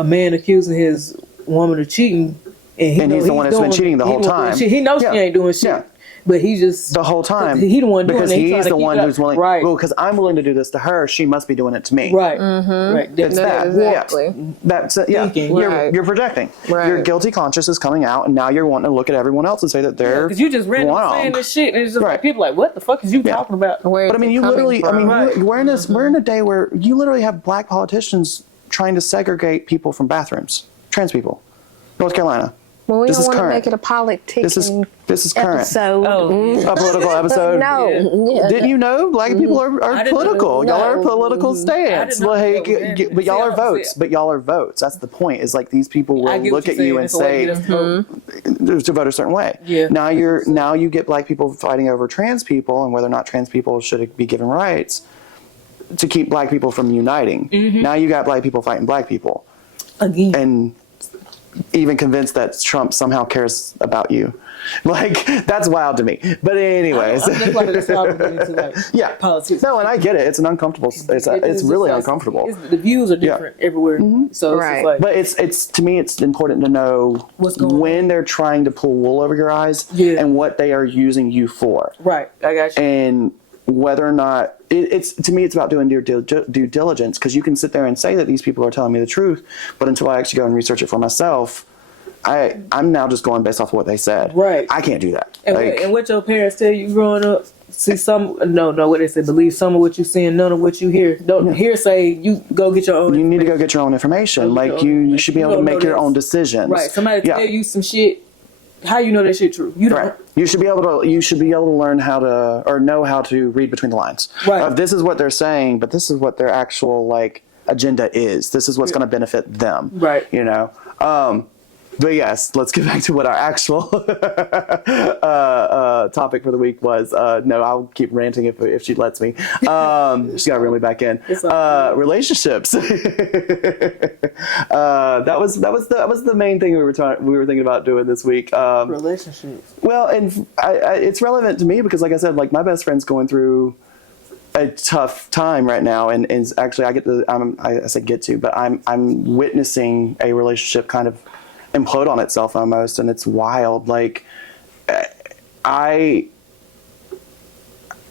man accusing his woman of cheating. And he's the one that's been cheating the whole time. He knows she ain't doing shit. Yeah. But he just the whole time he the one doing because it. He's the one who's willing. Right. Well, because I'm willing to do this to her, she must be doing it to me. Right. Right. It's that. Exactly. Yeah. That's it. Yeah. You're projecting. Right. Your guilty conscience is coming out, and now you're wanting to look at everyone else and say that they're because you just randomly saying this shit, and it's just like people like, what the fuck is you talking about? But I mean, you literally. From? I mean, we're in a day where you literally have black politicians trying to segregate people from bathrooms. Trans people, North Carolina. Well, we don't want to make it a politic. This is current. Episode. A political episode. No. Yeah. Didn't you know black people are political? Y'all are a political stance. Like, but y'all are votes. But y'all are votes. That's the point. Is like these people will look at you and say to vote a certain way. Yeah. Now you get black people fighting over trans people and whether or not trans people should be given rights to keep black people from uniting. Mm-hmm. Now you got black people fighting black people again. And even convinced that Trump somehow cares about you. Like, that's wild to me. But anyways. That's why it's not into like politics. No, and I get it. It's an uncomfortable, it's really uncomfortable. The views are different everywhere. Mm-hmm. So it's like, but it's to me, it's important to know when they're trying to pull wool over your eyes and what they are using you for. Right. I got you. And whether or not it's to me, it's about doing your due diligence, because you can sit there and say that these people are telling me the truth, but until I actually go and research it for myself, I'm now just going based off of what they said. Right. I can't do that. And what your parents tell you growing up, see what they say, believe some of what you see and none of what you hear. Don't hear say you go get your own. You need to go get your own information. Like you should be able to make your own decisions. Right. Somebody tell you some shit. How you know that shit true? You don't. Right. You should be able to learn how to, or know how to read between the lines. Right. This is what they're saying, but this is what their actual agenda is. This is what's going to benefit them. Right. You know. But yes, let's get back to what our actual topic for the week was. No, I'll keep ranting if she lets me. She's got to reel me back in. Relationships. That was the main thing we were thinking about doing this week. Relationships. Well, and it's relevant to me because, like I said, like my best friend's going through a tough time right now, and is actually I'm witnessing a relationship kind of implode on itself almost, and it's wild. Like my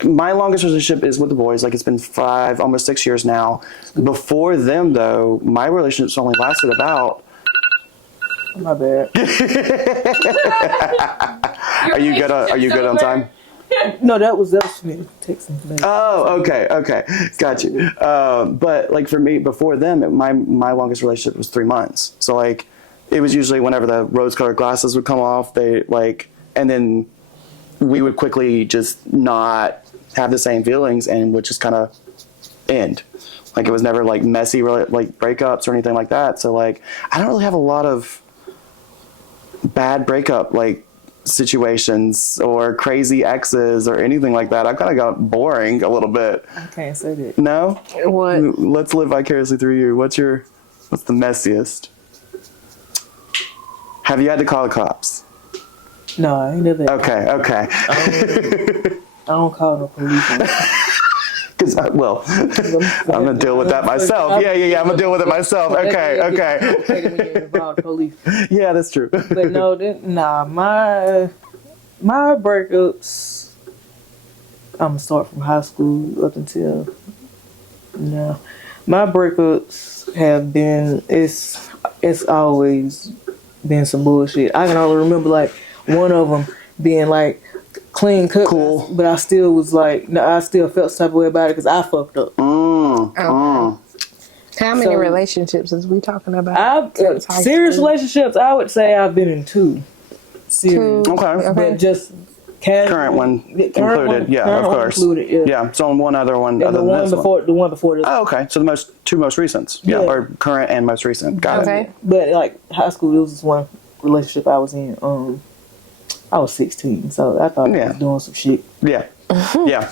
longest relationship is with the boys. Like it's been 5, almost 6 years now. Before them, though, my relationships only lasted about. My bad. Are you good on time? No, that was me texting. Oh, okay, got you. But like for me, before them, my longest relationship was 3 months. So like. It was usually whenever the rose-colored glasses would come off, and then we would quickly just not have the same feelings and would just kind of end. Like it was never like messy, like breakups or anything like that. So like I don't really have a lot of bad breakup like situations or crazy exes or anything like that. I kind of got boring a little bit. I can't say that. No? What? Let's live vicariously through you. What's the messiest? Have you had to call the cops? No, I ain't never. Okay. I don't call the police. Because I'm gonna deal with that myself. Yeah. I'm gonna deal with it myself. Okay. Yeah, that's true. But no, my breakups. I'm gonna start from high school up until now. My breakups have been. It's always been some bullshit. I can only remember like one of them being like clean cut, cool, but I still was like, no, I still felt some type of way about it because I fucked up. How many relationships is we talking about? Serious relationships, I would say I've been in 2. Serious. Okay. But just casual. Current one included. Yeah, of course. Included, yeah. So on one other one, and other the than one this before, one. the one before this. Oh, okay. So the 2 most recent. Yeah, or current and most recent. Got it. But like high school, it was just one relationship I was in. I was 16, so I thought I was doing some shit. Yeah. Yeah.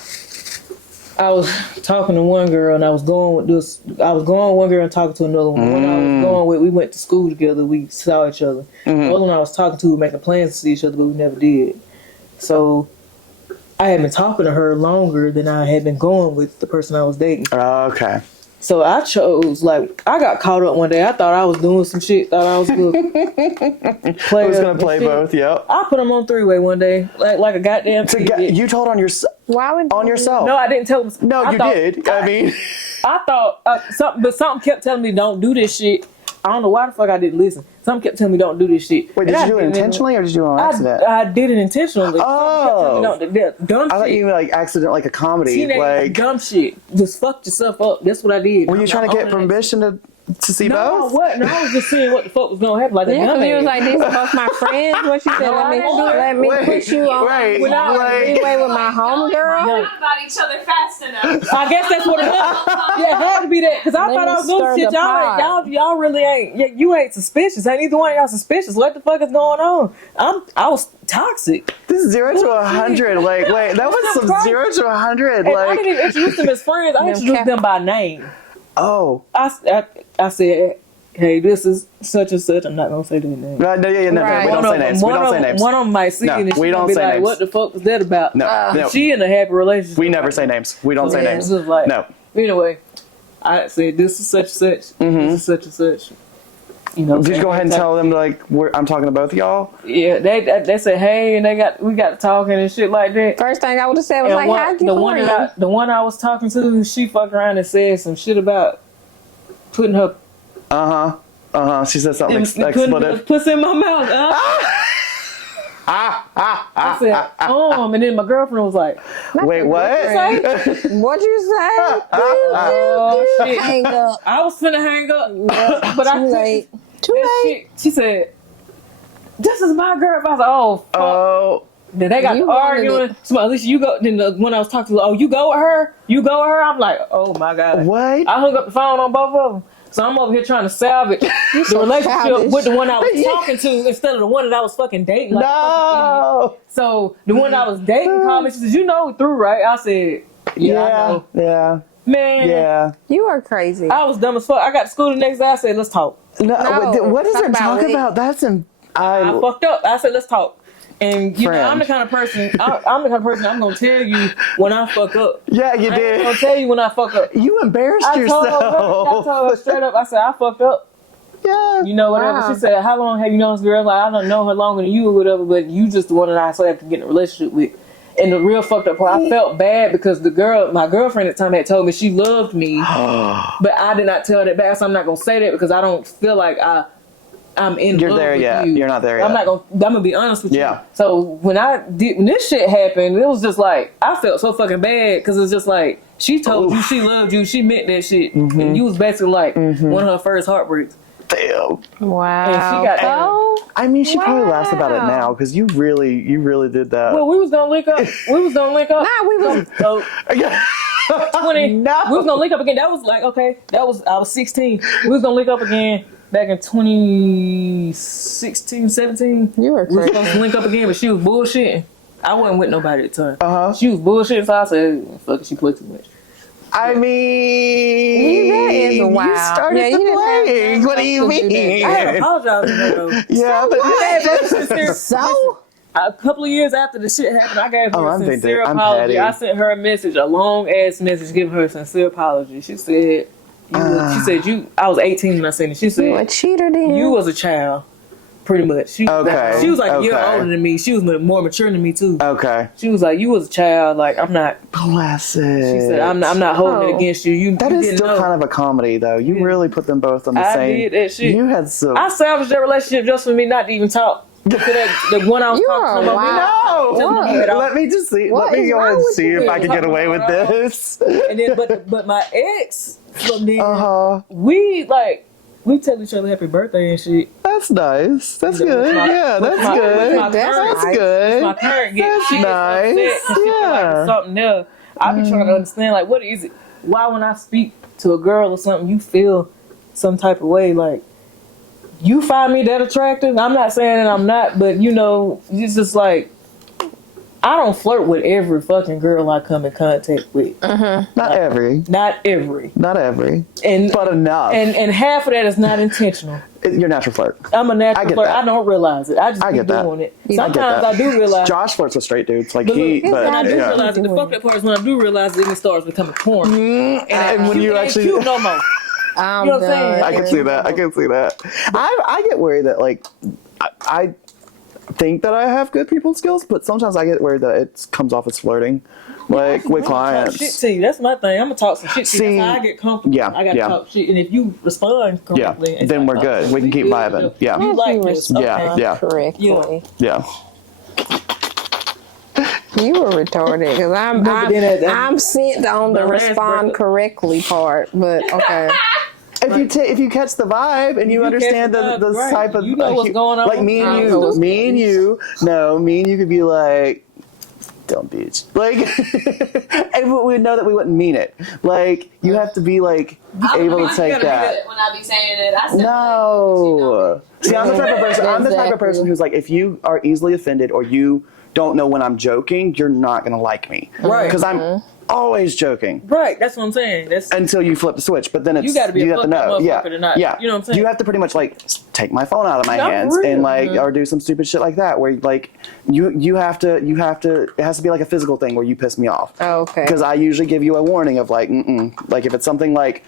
I was talking to one girl, and I was going with one girl and talking to another one. The one I was going with, we went to school together. We saw each other. The other one I was talking to, we were making plans to see each other, but we never did. So I had been talking to her longer than I had been going with the person I was dating. Okay. So I chose, like, I got caught up one day. I thought I was doing some shit. Thought I was good. I was gonna play both. Yep. I put them on 3-way one day, like a goddamn. You told on yourself. Why would on yourself? No, I didn't tell them. No, you did. I mean, I thought something kept telling me don't do this shit. I don't know why the fuck I didn't listen. Something kept telling me don't do this shit. Wait, did you do it intentionally or did you do it on accident? I did it intentionally. Oh, dumb shit. I thought you like accident, like a comedy, Teenage like dumb shit. Just fucked yourself up. That's what I did. Were you trying to get permission to see both? No, I was just seeing what the fuck was gonna happen. Like a dumb you was like, these are both my friends. What you said? Let me put you on freeway with my homegirl. Not about each other fast enough. I guess that's what it was. Yeah, it had to be that because I thought I was doing shit. Y'all really ain't. Yeah, you ain't suspicious. Ain't either one of y'all suspicious. What the fuck is going on? I was toxic. This is 0 to 100. Like, wait, that was some 0 to 100. Like, I didn't even introduce them as friends. I introduced them by name. Oh. I said, hey, this is such and such. I'm not gonna say their name. No, we don't say names. We don't say names. One of them might see it and we don't be say like, names. what the fuck was that about? No. She in a happy relationship. We never say names. We don't say names. Like, no. Anyway, I said, this is such and such. This is such and such. You know, did you go ahead and tell them like I'm talking to both of y'all? Yeah, they said hey, and we got talking and shit like that. First thing I would have said was the one I was talking to, she fucked around and said some shit about putting her. She said something expletive. Putting her pussy in my mouth. I said, and then my girlfriend was like, wait, what? What'd you say? Oh, shit. Hang up. I was finna hang up, but Too late. She said, this is my girl. I was like, oh, fuck. Oh. Then they got arguing. So at least you go. Then the one I was talking to, you go with her? You go with her? I'm like, oh my God. What? I hung up the phone on both of them. So I'm over here trying to salvage the relationship with the one I was talking to instead of the one that I was fucking dating. Like, no. So the one I was dating called me. She said, you know through, right? I said, yeah, I know. Yeah. Man. Yeah. You are crazy. I was dumb as fuck. I got to school the next day. I said, let's talk. No, what is there talk about? That's I fucked up. I said, let's talk. And you know, I'm the kind of person. I'm gonna tell you when I fuck up. Yeah, you did. I'm gonna tell you when I fuck up. You embarrassed yourself. I told her straight up. I said I fucked up. Yeah. You know whatever. Wow. She said, "How long have you known this girl?" Like, I don't know her longer than you or whatever, but you just the one that I have to get in a relationship with. And the real fucked up part, I felt bad because my girlfriend at the time had told me she loved me, but I did not tell that back. So I'm not gonna say that because I don't feel like I'm in love there with yet. you. You're not there yet. I'm gonna be honest with you. Yeah. So when this shit happened, it was just like I felt so fucking bad because it's just like she told you she loved you, she meant that shit, and you was basically like one of her first heartbreaks. Damn. Wow. And she got I mean, she probably laughs about it now because you really did that. Well, we was gonna link up. Nah, we was. 20. No. We was gonna link up again. That was like I was 16. We was gonna link up again. Back in 2016, 17, you were crazy. We were supposed to link up again, but she was bullshitting. I wasn't with nobody at the time. She was bullshitting, so I said, fuck it, she played too much. I mean, that is wild. You started to play. What do you mean? I had to apologize to her, though. Yeah, but so? A couple of years after the shit happened, I gave her a sincere petty. apology. I sent her a message, a long-ass message, giving her a sincere apology. She said... I was 18 when I sent it. She said, you a cheater then? You was a child, pretty much. She was like a year older than me. She was more mature than me too. Okay. She was like, you was a child. Like, I'm not. Bless it. She said, I'm not holding it against you. That is still kind of a comedy though. You really put them both on the same. I did that shit. You had some. I salvaged that relationship just for me not to even talk. The one I was talking about. No. Let me just see. Let me go ahead and see if I can get away with this. And then, but my ex from then, we tell each other happy birthday and shit. That's nice. That's good. Yeah, that's good. That's good. My parent gets nice. Yeah. Something else. I be trying to understand, like, what is it? Why when I speak to a girl or something, you feel some type of way, like. You find me that attractive? I'm not saying that I'm not, but you know, it's just like I don't flirt with every fucking girl I come in contact with. Not every. Not every. Not every. And but enough. And half of that is not intentional. You're a natural flirt. I'm a natural flirt. That. I don't realize it. I just keep doing it. Sometimes I do realize. Josh flirts with straight dudes. Like but I do realize it. The fucked up part is when I do realize it, it starts becoming corny. And when you actually cute no more. You know what I'm saying? I can see that. I can see that. I get worried that like I think that I have good people skills, but sometimes I get worried that it comes off as flirting, like with clients. Talk shit to you. That's my thing. I'm gonna talk some shit to you. That's how I get comfortable. Yeah, I gotta talk shit, and if you respond correctly, then we're good. We can keep vibing. Yeah, you like this. Yeah, correctly. Yeah. You were retarded because I'm sent on the respond correctly part, but okay. If you catch the vibe and you understand the type of, you know what's going on, like me and you could be like, dumb bitch, like, and we would know that we wouldn't mean it. Like you have to be like able to take that. When I be saying it, I said no. See, I'm the type of person. I'm the type of person who's like, if you are easily offended or you don't know when I'm joking, you're not gonna like me, right? Because I'm always joking. Right, that's what I'm saying. That's until you flip the switch, but then it's you got to be a fucked up motherfucker to not. Yeah, you know what I'm saying. You have to pretty much like take my phone out of my hands and like or do some stupid shit like that where like you have to it has to be like a physical thing where you piss me off. Oh, okay. Because I usually give you a warning of like like if it's something like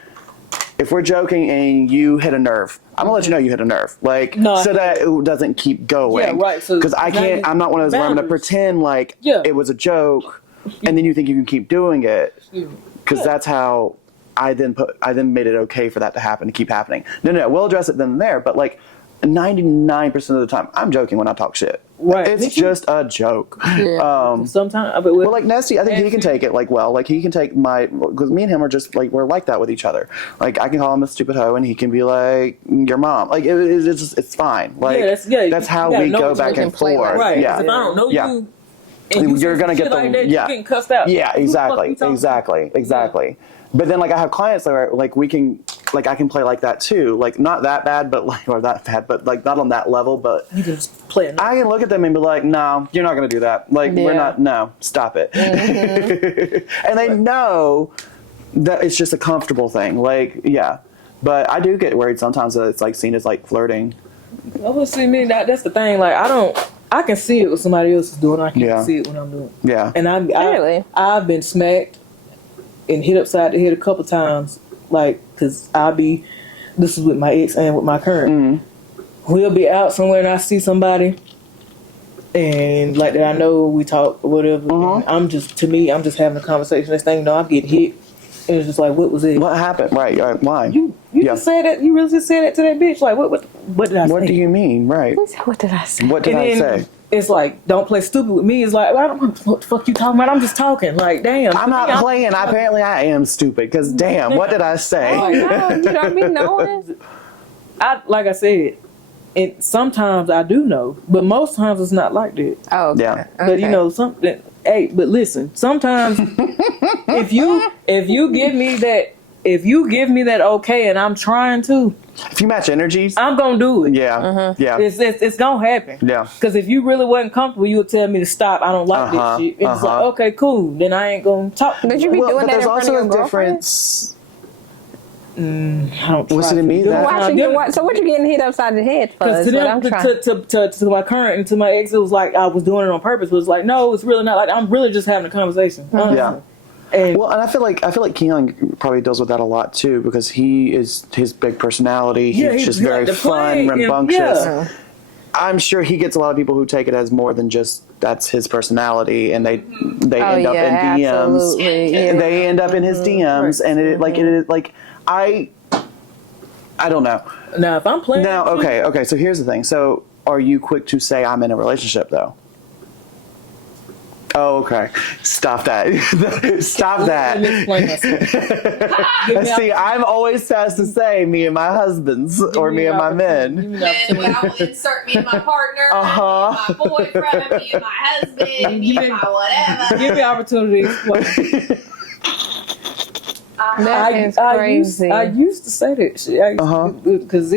if we're joking and you hit a nerve, I'm gonna let you know you hit a nerve, like so that it doesn't keep going. Yeah, right. So because I'm not one of those where I'm gonna pretend like it was a joke. And then you think you can keep doing it because that's how I then made it okay for that to happen, to keep happening. No, we'll address it then and there, but like 99% of the time, I'm joking when I talk shit. Right, it's just a joke. Yeah. Sometimes, well, like Nesty, I think he can take it like well. Like he can take because me and him are just like we're like that with each other. Like I can call him a stupid hoe, and he can be like your mom. Like it's fine. Like that's how we go back and forth. Right. Yeah. If I don't know you. You're gonna get like that, you're getting cussed out. Yeah, exactly. But then like I have clients that are like I can play like that too. Like not that bad, but like or that bad, but like not on that level. But you can just play it. I can look at them and be like, no, you're not gonna do that. Like we're not. No, stop it. And they know that it's just a comfortable thing. Like but I do get worried sometimes that it's like seen as like flirting. Well, see me that's the thing. Like I can see it when somebody else is doing it. I can't see it when I'm doing it. Yeah. And I've been smacked and hit upside the head a couple times. Like, because this is with my ex and with my current. We'll be out somewhere and I see somebody and like that I know we talk or whatever. I'm just having a conversation. Next thing you know, I'm getting hit. And it's just like, what was it? What happened? Right. Why? You just said that? You really just said that to that bitch? Like, what did I say? What do you mean? Right. What did I say? What did I say? It's like, don't play stupid with me. It's like, I don't know what the fuck you talking about. I'm just talking. Like, damn. I'm not playing. Apparently, I am stupid. Because, damn, what did I say? Oh, no, you don't be knowing. Like I said, sometimes I do know. But most times it's not like that. Oh, okay. Yeah. But, you know, something. Hey, but listen. Sometimes if you give me that okay and I'm trying to. If you match energies, I'm gonna do it. Yeah, yeah. It's gonna happen. Yeah. Because if you really wasn't comfortable, you would tell me to stop. I don't like this shit. It's like, okay, cool. Then I ain't gonna talk. But you be doing that in front of your girlfriend? I don't. What's it in me? So what you getting hit upside the head for? Because to my current and to my ex, it was like I was doing it on purpose. It was like, no, it's really not. Like I'm really just having a conversation. Honestly. Yeah. And I feel like Keelan probably deals with that a lot too because his big personality. He's just very fun, rambunctious. Yeah. I'm sure he gets a lot of people who take it as more than just that's his personality, and they end up in DMs. Yeah. They end up in his DMs, and I don't know. Now, if I'm playing, okay. So here's the thing. So are you quick to say I'm in a relationship though? Oh, okay. Stop that. Stop that. See, I'm always fast to say me and my husbands or me and my men. Then I will insert me and my partner, me and my boyfriend, me and my husband, me and my whatever. Give me opportunity to explain. That is crazy. I used to say that shit. Because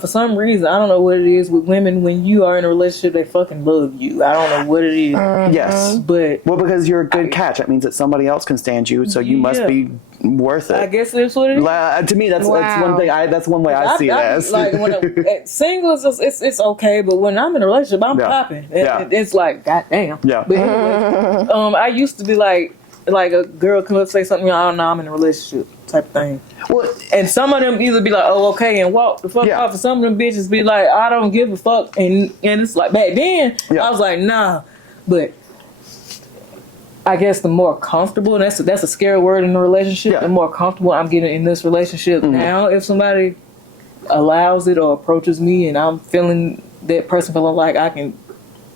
for some reason, I don't know what it is with women. When you are in a relationship, they fucking love you. I don't know what it is. Yes. But because you're a good catch. That means that somebody else can stand you, so you must be worth it. I guess that's what it is. To me, that's one thing. That's one way I see this. Like when singles, it's okay, but when I'm in a relationship, I'm popping. It's like, goddamn. Yeah. But anyway, I used to be like a girl come up and say something, oh no, I'm in a relationship type of thing. Well, and some of them either be like, oh okay, and walk the fuck off, and some of them bitches be like, I don't give a fuck, and it's like back then I was like, nah, but I guess the more comfortable, and that's a scary word in a relationship, the more comfortable I'm getting in this relationship now, if somebody allows it or approaches me and I'm feeling that person feeling like I can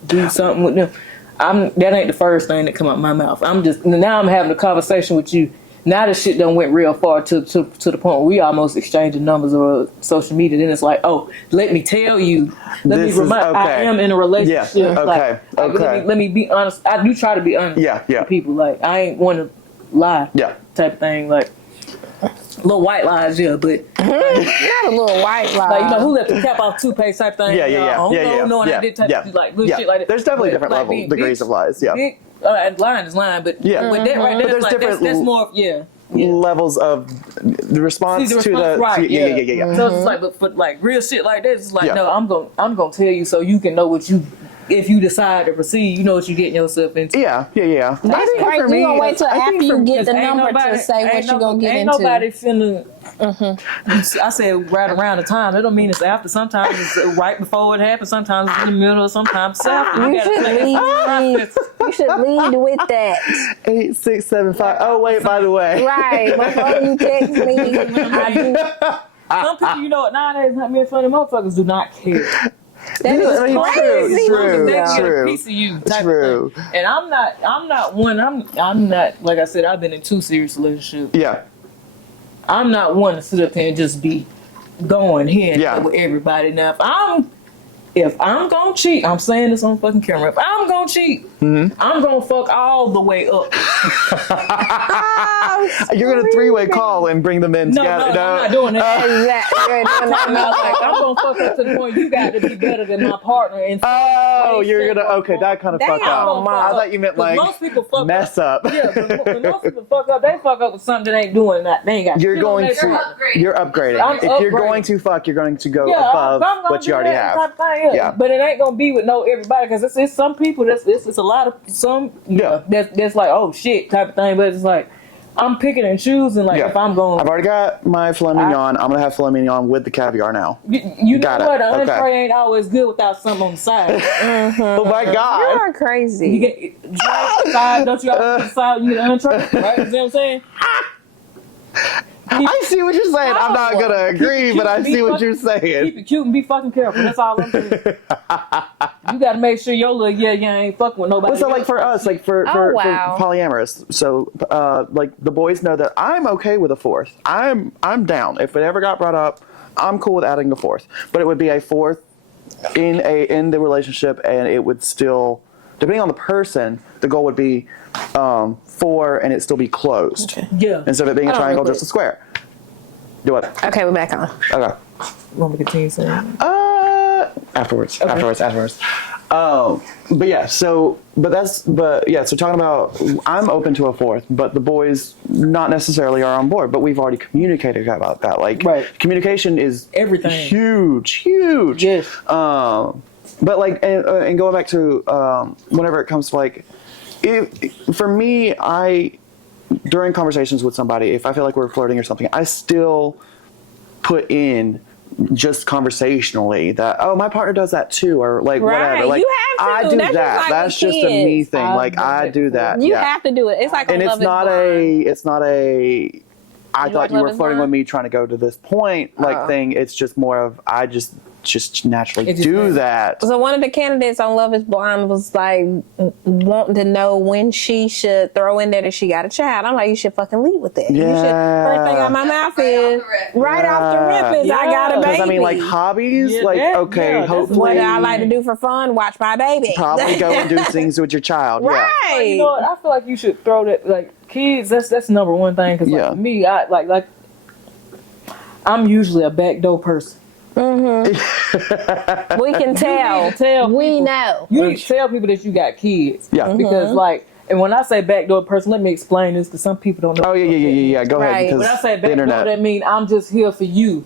do something with them, that ain't the first thing that come out my mouth. Now I'm having a conversation with you. Now this shit done went real far to the point where we almost exchanging numbers or social media. Then it's like, oh, let me tell you. I am in a relationship. Yeah. Let me be honest. I do try to be honest with people. Like, I ain't want to lie type of thing. Like, little white lies, but not a little white lie. Like, who left the cap off toothpaste type thing? I did shit like that. There's definitely different level degrees of lies. Yeah. Lying is lying, but with that right there, there's different that's more levels of the response to the right. So it's like, but for like real shit like that, it's like no, I'm gonna tell you so you can know what you. If you decide to proceed, you know what you're getting yourself into. Yeah. That's great. You gonna wait till after you get the number to say what you gonna get into. Ain't nobody finna. I said right around the time. That don't mean it's after. Sometimes it's right before it happens. Sometimes it's in the middle. Sometimes it's after. You should lead with that. 8675. Oh wait, by the way. Right. Before you text me, I do. Some people, nowadays, me and funny motherfuckers do not care. That is crazy. True. Piece of you. True. And I'm not one. I'm not, like I said, I've been in 2 serious relationships. Yeah. I'm not one to sit up there and just be going here with everybody. Now, if I'm gonna cheat, I'm saying this on fucking camera. If I'm gonna cheat, I'm gonna fuck all the way up. You're gonna 3-way call and bring them in together. No, I'm not doing that. Exactly. I'm gonna fuck up to the point you got to be better than my partner. And you're gonna that kind of fuck up. I thought you meant like most people fuck mess up. Yeah, when most people fuck up, they fuck up with something that ain't doing that. They ain't got. You're upgrading. If you're going to fuck, you're going to go above what you already have. Yeah, but it ain't gonna be with everybody because it's some people it's a lot of some that's like, oh shit type of thing, but it's like I'm picking and choosing if I'm going. I've already got my filet mignon. I'm gonna have filet mignon with the caviar now. You know what? An entree ain't always good without something on the side. Oh my god, you are crazy. You get side, don't you always decide you get an entree, right? You know what I'm saying? I see what you're saying. I'm not gonna agree, but I see what you're saying. Keep it cute and be fucking careful. That's all I'm doing. You gotta make sure your little you ain't fucking with nobody. Well, so like for us, like for polyamorous, so like the boys know that I'm okay with a 4th. I'm down. If it ever got brought up, I'm cool with adding a 4th. But it would be a 4th in the relationship, and it would still, depending on the person, the goal would be 4 and it still be closed. Okay. Yeah. Instead of it being a triangle, just a square. Do what? Okay, we're back on. Okay. You want me to continue saying? Afterwards. But yeah, so talking about, I'm open to a 4th, but the boys not necessarily are on board, but we've already communicated about that. Like, communication is everything. Huge. Yes. But like, and going back to whenever it comes to like, for me, during conversations with somebody, if I feel like we're flirting or something, I still put in just conversationally that, oh, my partner does that too, or like whatever. Like, you have to. I do that. That's just a me thing. Like, I do that. You have to do it. It's like, and it's not a I thought you were flirting with me trying to go to this point thing. It's just more of, I just just naturally do that. So one of the candidates on Love is Blind was like wanting to know when she should throw in there that she got a child. I'm like, you should fucking lead with that. Yeah. You should, first thing out my mouth is right off the rip is I got a baby. I mean, like hobbies, hopefully. What I like to do for fun, watch my baby. Probably go and do things with your child. Right. Yeah. You know what? I feel like you should throw that, like, kids, that's number one thing. Because, like, me, I, like, I'm usually a backdoor person. Mm-hmm. We can tell. We know. You need to tell people that you got kids. Yeah. Because, like, and when I say backdoor person, let me explain this because some people don't know. Oh, yeah. Go ahead. When I say backdoor, that means I'm just here for you.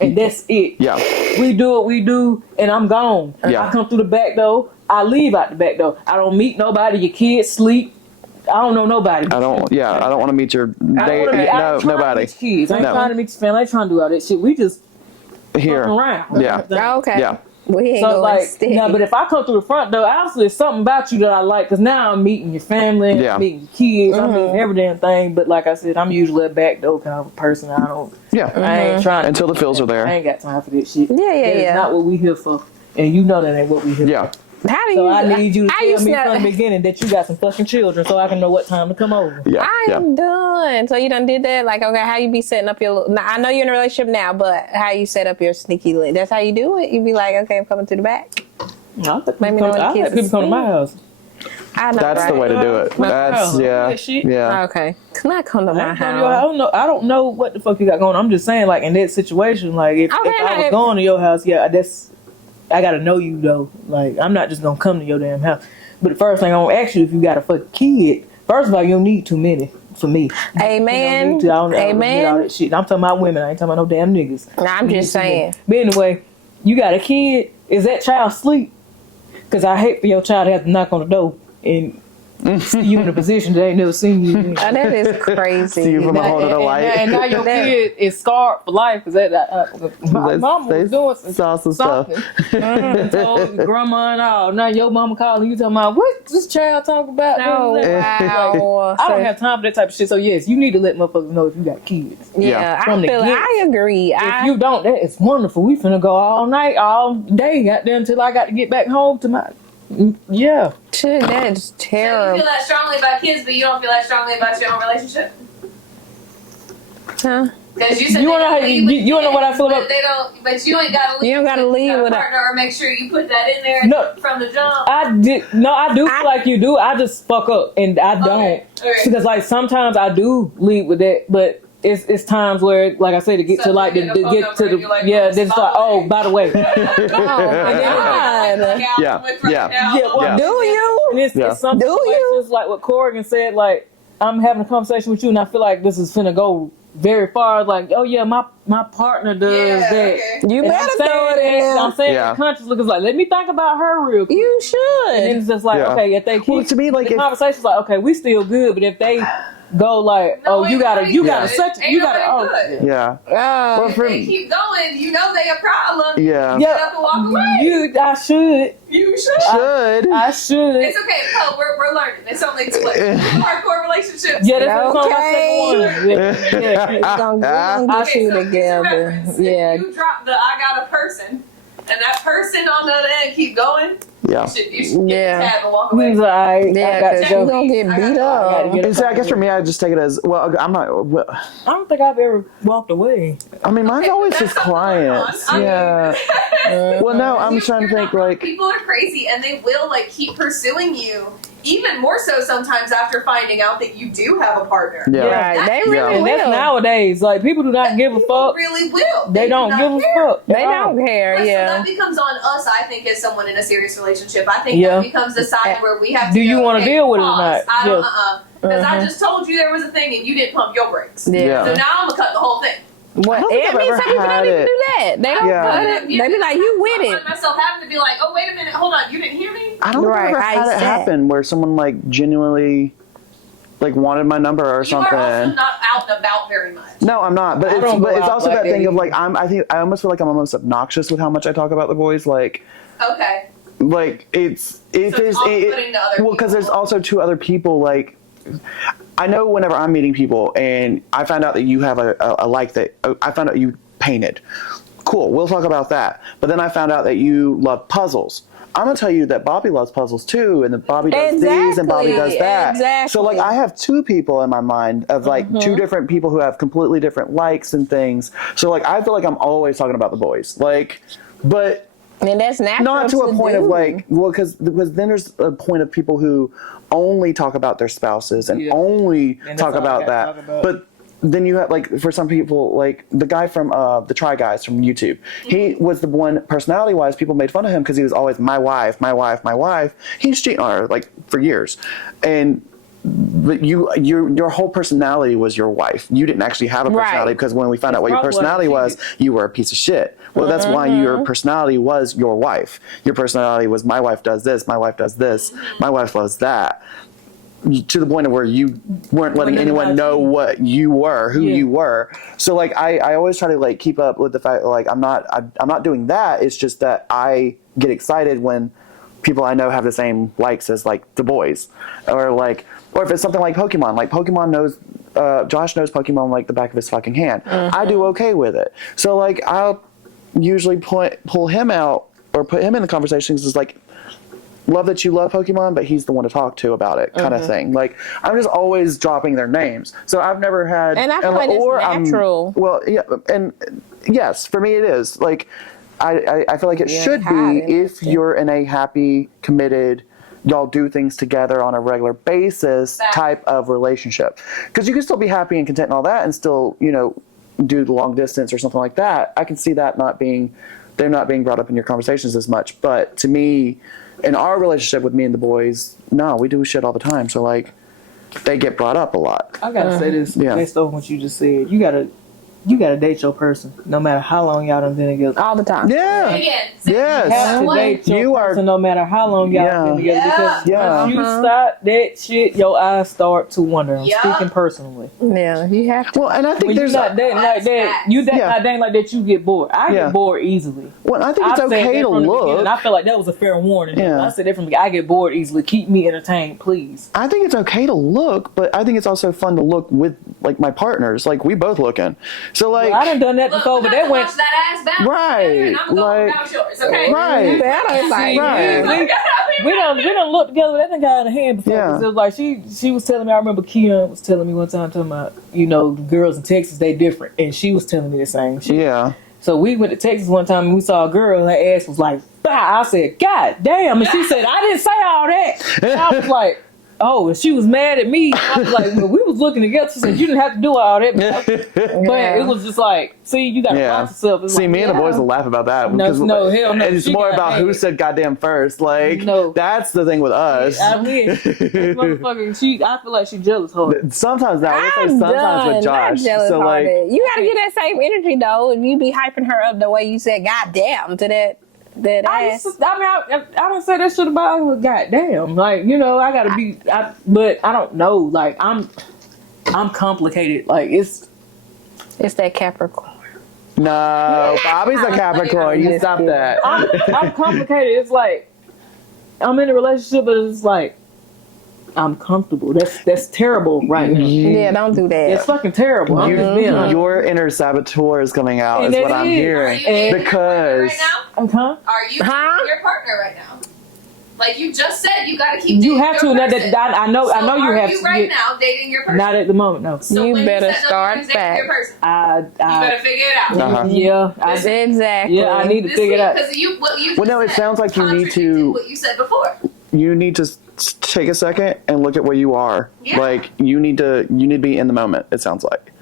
And that's it. Yeah. We do what we do, and I'm gone. Yeah. I come through the back door. I leave out the back door. I don't meet nobody. Your kids sleep. I don't know nobody. I don't want to meet your nobody. Kids. I ain't trying to meet your family. I ain't trying to do all that shit. We just here around. Yeah. Okay. Yeah. We ain't so like, no, but if I come through the front door, obviously there's something about you that I like, because now I'm meeting your family, I'm meeting your kids, I'm meeting every damn thing. But like I said, I'm usually a back door kind of person. I don't. Yeah. I ain't trying until the feels are there. I ain't got time for this shit. Yeah. It's not what we here for, and you know that ain't what we here for. How do so you? I need you to tell me from the beginning that you got some fucking children, so I can know what time to come over. Yeah. I am done. So you done did that? Like, okay, how you be setting up your? Now, I know you're in a relationship now, but how you set up your sneaky link? That's how you do it. You be like, okay, I'm coming to the back. I let people come to my house. I know, that's the way to do it. That's yeah. Okay, can I come to my house? I don't know what the fuck you got going on. I'm just saying, like, in that situation, like, if I was going to your house, I gotta know you though. Like, I'm not just gonna come to your damn house. But the first thing I'm gonna ask you, if you got a fucking kid, first of all, you don't need too many for me. Amen. I don't Amen. all that shit. I'm talking about women. I ain't talking about no damn niggas. Nah, I'm just saying. But anyway, you got a kid. Is that child asleep? Because I hate for your child to have to knock on the door and you in a position that they ain't never seen you in. Oh, that is crazy. See you from a whole other light. And now your kid is scarred for life because my mama was doing some stuff. Told grandma and all. Now your mama calling you talking about what this child talk about. Oh, wow. I don't have time for that type of shit. So yes, you need to let motherfuckers know if you got kids. I agree. If you don't, that is wonderful. We finna go all night, all day, goddamn, until I got to get back home to my. Yeah. Shit, that's terrible. So you feel that strongly about kids, but you don't feel that strongly about your own relationship? Huh? Because you said you wanna know what I feel about. But you ain't gotta leave. You don't gotta leave with a partner, or make sure you put that in there from the jump. I do feel like you do. I just fuck up and I don't. Okay. Because like sometimes I do lead with that, but it's times where, like I said, to get to like then it's like, oh, by the way. Well, do you? And it's some situations like what Corrigan said, like, I'm having a conversation with you and I feel like this is finna go very far. Like, oh yeah, my partner does that. Okay. You better throw it in. I'm saying it consciously because, like, let me think about her real quick. You should. And then it's just like, okay, if they keep to me, like, the conversation's like, okay, we still good, but if they go like, you gotta They keep going, you know they a problem. Yeah. Get up and walk away. I should. You should. I should. It's okay, Poe. We're learning. It's only hardcore relationships. Yeah, that's okay. We're gonna get you together. Yeah. If you drop the I got a person, and that person on the other end keep going. Yeah. You should get the tab and walk away. He's like, you're gonna get beat up. I guess for me, I just take it as I'm not. I don't think I've ever walked away. I mean, mine's always his clients. Yeah. Well, no, I'm trying to think like people are crazy and they will like keep pursuing you. Even more so sometimes after finding out that you do have a partner. Yeah. Right. They really will. And that's nowadays. Like, people do not give a fuck. Really will. They don't give a fuck. They don't care. So that becomes on us, I think, as someone in a serious relationship. I think that becomes the side where we have to. Do you want to deal with it or not? I don't. Because I just told you there was a thing and you didn't pump your brakes. Yeah. So now I'm gonna cut the whole thing. What? I mean, some people don't even do that. They don't cut it. They be like, you with I it. find myself having to be like, oh, wait a minute, hold on, you didn't hear me? I don't think I've ever had it happen where someone like genuinely like wanted my number or something. You are also not out and about very much. No, I'm not. But it's also that thing of like I think I almost feel like I'm almost obnoxious with how much I talk about the boys. Like, okay. Like because there's also two other people. Like, I know whenever I'm meeting people and I find out that you have a like that, I found out you painted. cool, we'll talk about that. But then I found out that you love puzzles. I'm gonna tell you that Bobby loves puzzles too, and that Bobby does these and Bobby does that. Exactly. So like, I have two people in my mind of like two different people who have completely different likes and things. So like, I feel like I'm always talking about the boys, like, but and that's natural. Not to a point of like, well, because then there's a point of people who only talk about their spouses and only talk about that, but. Then you have, like, for some people, like the guy from the Try Guys from YouTube, he was the one, personality-wise, people made fun of him because he was always my wife, my wife, my wife. He's cheating on her like for years, but your whole personality was your wife. You didn't actually have a personality because when we found out what your personality was, you were a piece of shit. Well, that's why your personality was your wife. Your personality was my wife does this, my wife does this, my wife loves that. To the point of where you weren't letting anyone know what you were, who you were. So like, I always try to like keep up with the fact that like I'm not doing that. It's just that I get excited when people I know have the same likes as like the boys, or if it's something like Pokemon. Like Pokemon knows, Josh knows Pokemon like the back of his fucking hand. I do okay with it. So like, I'll usually pull him out or put him in the conversations as like, love that you love Pokemon, but he's the one to talk to about it, kind of thing. Like, I'm just always dropping their names. So I've never had... And I feel like it's natural. Well, yeah, and yes, for me it is. Like, I feel like it should be if you're in a happy, committed, y'all do things together on a regular basis type of relationship. Because you can still be happy and content and all that and still, do the long distance or something like that. I can see that they're not being brought up in your conversations as much. But to me... in our relationship with me and the boys, no, we do shit all the time. So like, they get brought up a lot. I gotta say this based on what you just said. You gotta date your person, no matter how long y'all done been together. All the time. Yeah. Yes. You have to date your person, no matter how long y'all been together. Because once you start that shit, your eyes start to wander. I'm speaking personally. Yeah, you have to. Well, and I think when there's not dating like that. You not dating like that, you get bored. I get bored easily. Well, I think it's okay to look. I feel like that was a fair warning. I said that from the I get bored easily. Keep me entertained, please. I think it's okay to look, but I think it's also fun to look with like my partners. Like, we both looking. So like, I done that before, but that went that ass bounce right. I'm gonna go yours, okay? Right. We don't look together. That thing got out of hand before. Yeah. It was like she was telling me. I remember Keon was telling me one time, talking about girls in Texas, they different, and she was telling me the same shit. Yeah. So we went to Texas one time and we saw a girl. Her ass was like, bah! I said, God damn! And she said, I didn't say all that. And I was like. Oh, and she was mad at me. I was like, well, we was looking together. She said, you didn't have to do all that. But it was just like, see, you got to watch yourself. It's see, me and the boys will laugh about that. No, hell no. And it's more about who said goddamn first. Like, that's the thing with us. I wish. Motherfucker, I feel like she jealous hearted. Sometimes now, sometimes with Josh. So like, you got to get that same energy though. If you be hyping her up the way you said goddamn to that ass. I don't say that shit about her. Goddamn, like I gotta be. But I don't know. Like I'm complicated. Like it's that Capricorn. No, Bobby's a Capricorn. You stop that. I'm complicated. It's like I'm in a relationship, but it's like I'm comfortable. That's terrible right now. Yeah, don't do that. It's fucking terrible. Your inner saboteur is coming out, is what I'm hearing. Because right now? Are you dating your partner right now? Like you just said, you got to keep. You have to. I know. So I know you have to. Are you right now dating your person? Not at the moment. No. So you better start back. You better figure it out. Uh-huh. Yeah. Exactly. Yeah, I need to figure it out. Because no, it sounds like you need to. What you said before. You need to take a second and look at where you are. Yeah. Like you need to be in the moment. It sounds like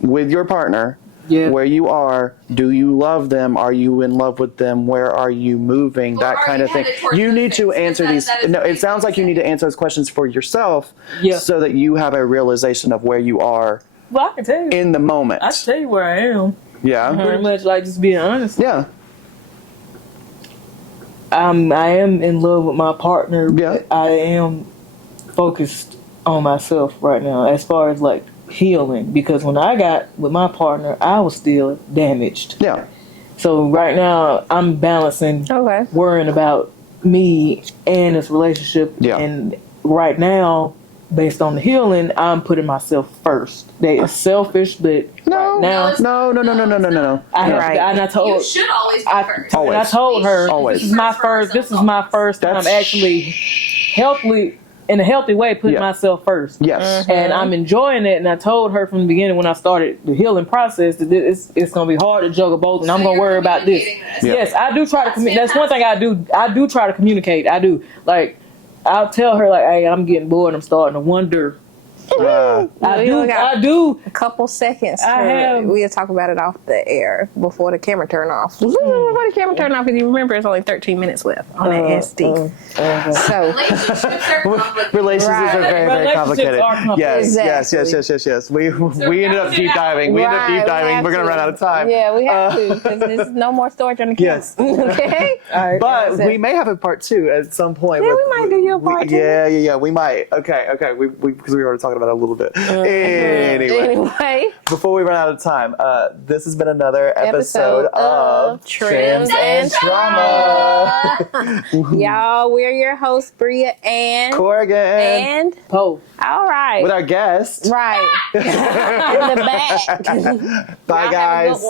with your partner. Yeah. Where you are, do you love them? Are you in love with them? Where are you moving? That kind of thing. You need to answer these. No, it sounds like you need to answer those questions for yourself, so that you have a realization of where you are. Well, I can tell you in the moment. I can tell you where I am. Yeah, pretty much like just being honest. Yeah. I am in love with my partner. Yeah. But I am focused on myself right now, as far as like healing, because when I got with my partner, I was still damaged. Yeah. So right now I'm balancing, worrying about me and this relationship. Yeah. And right now, based on the healing, I'm putting myself first. That is selfish, but no, right now, no. I told you should always be first. And I told her, this is my first. This is my first time actually healthily. In a healthy way, putting myself first. Yes. And I'm enjoying it. And I told her from the beginning when I started the healing process that it's going to be hard to juggle both. And I'm going to worry about this. Yes, I do try to communicate. That's one thing I do. I do try to communicate. I do. Like, I'll tell her, like, hey, I'm getting bored. I'm starting to wonder. I do. A couple seconds. We'll talk about it off the air before the camera turn off. Before the camera turn off, because you remember it's only 13 minutes left on that SD. So relationships are very, very complicated. Yes. We ended up deep diving. We ended up deep diving. We're gonna run out of time. Yeah, we have to, because there's no more storage on the camera. Yes. Okay. But we may have a part 2 at some point. Yeah, we might do your part 2. Yeah. We might. Okay. Because we were already talking about it a little bit. Anyway, before we run out of time, this has been another episode of Trims and Trauma. Y'all, we're your hosts, Bria and Corrigan and Poe. All right. With our guest. Right. In the back. Bye, guys.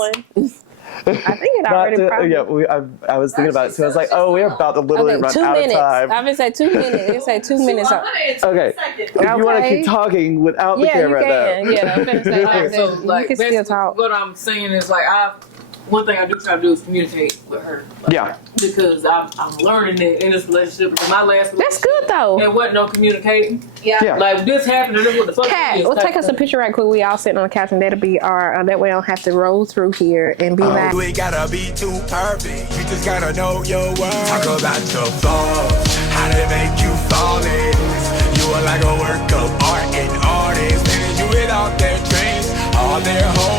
I think it already probably. I was thinking about it too. I was like, we're about to literally run out of time. I'm going to say 2 minutes. I'm going to say 2 minutes. Okay. If you want to keep talking without the camera, though. Yeah, I'm going to say so, like, you can still talk. What I'm saying is, like, one thing I do try to do is communicate with her. Like, because I'm learning it in this relationship. Because my last relationship, that's good though. There wasn't no communicating. Yeah. Like, this happened and this is what the fuck Kat, we'll take us a picture right quick. We all sitting on the couch and that'll be our, that way I don't have to roll through here and be like. You ain't gotta be too perfect. You just gotta know your worth. Talk about your flaws. How they make you flawless. You are like a work of art and artists. Man, you with all their dreams. All their hopes.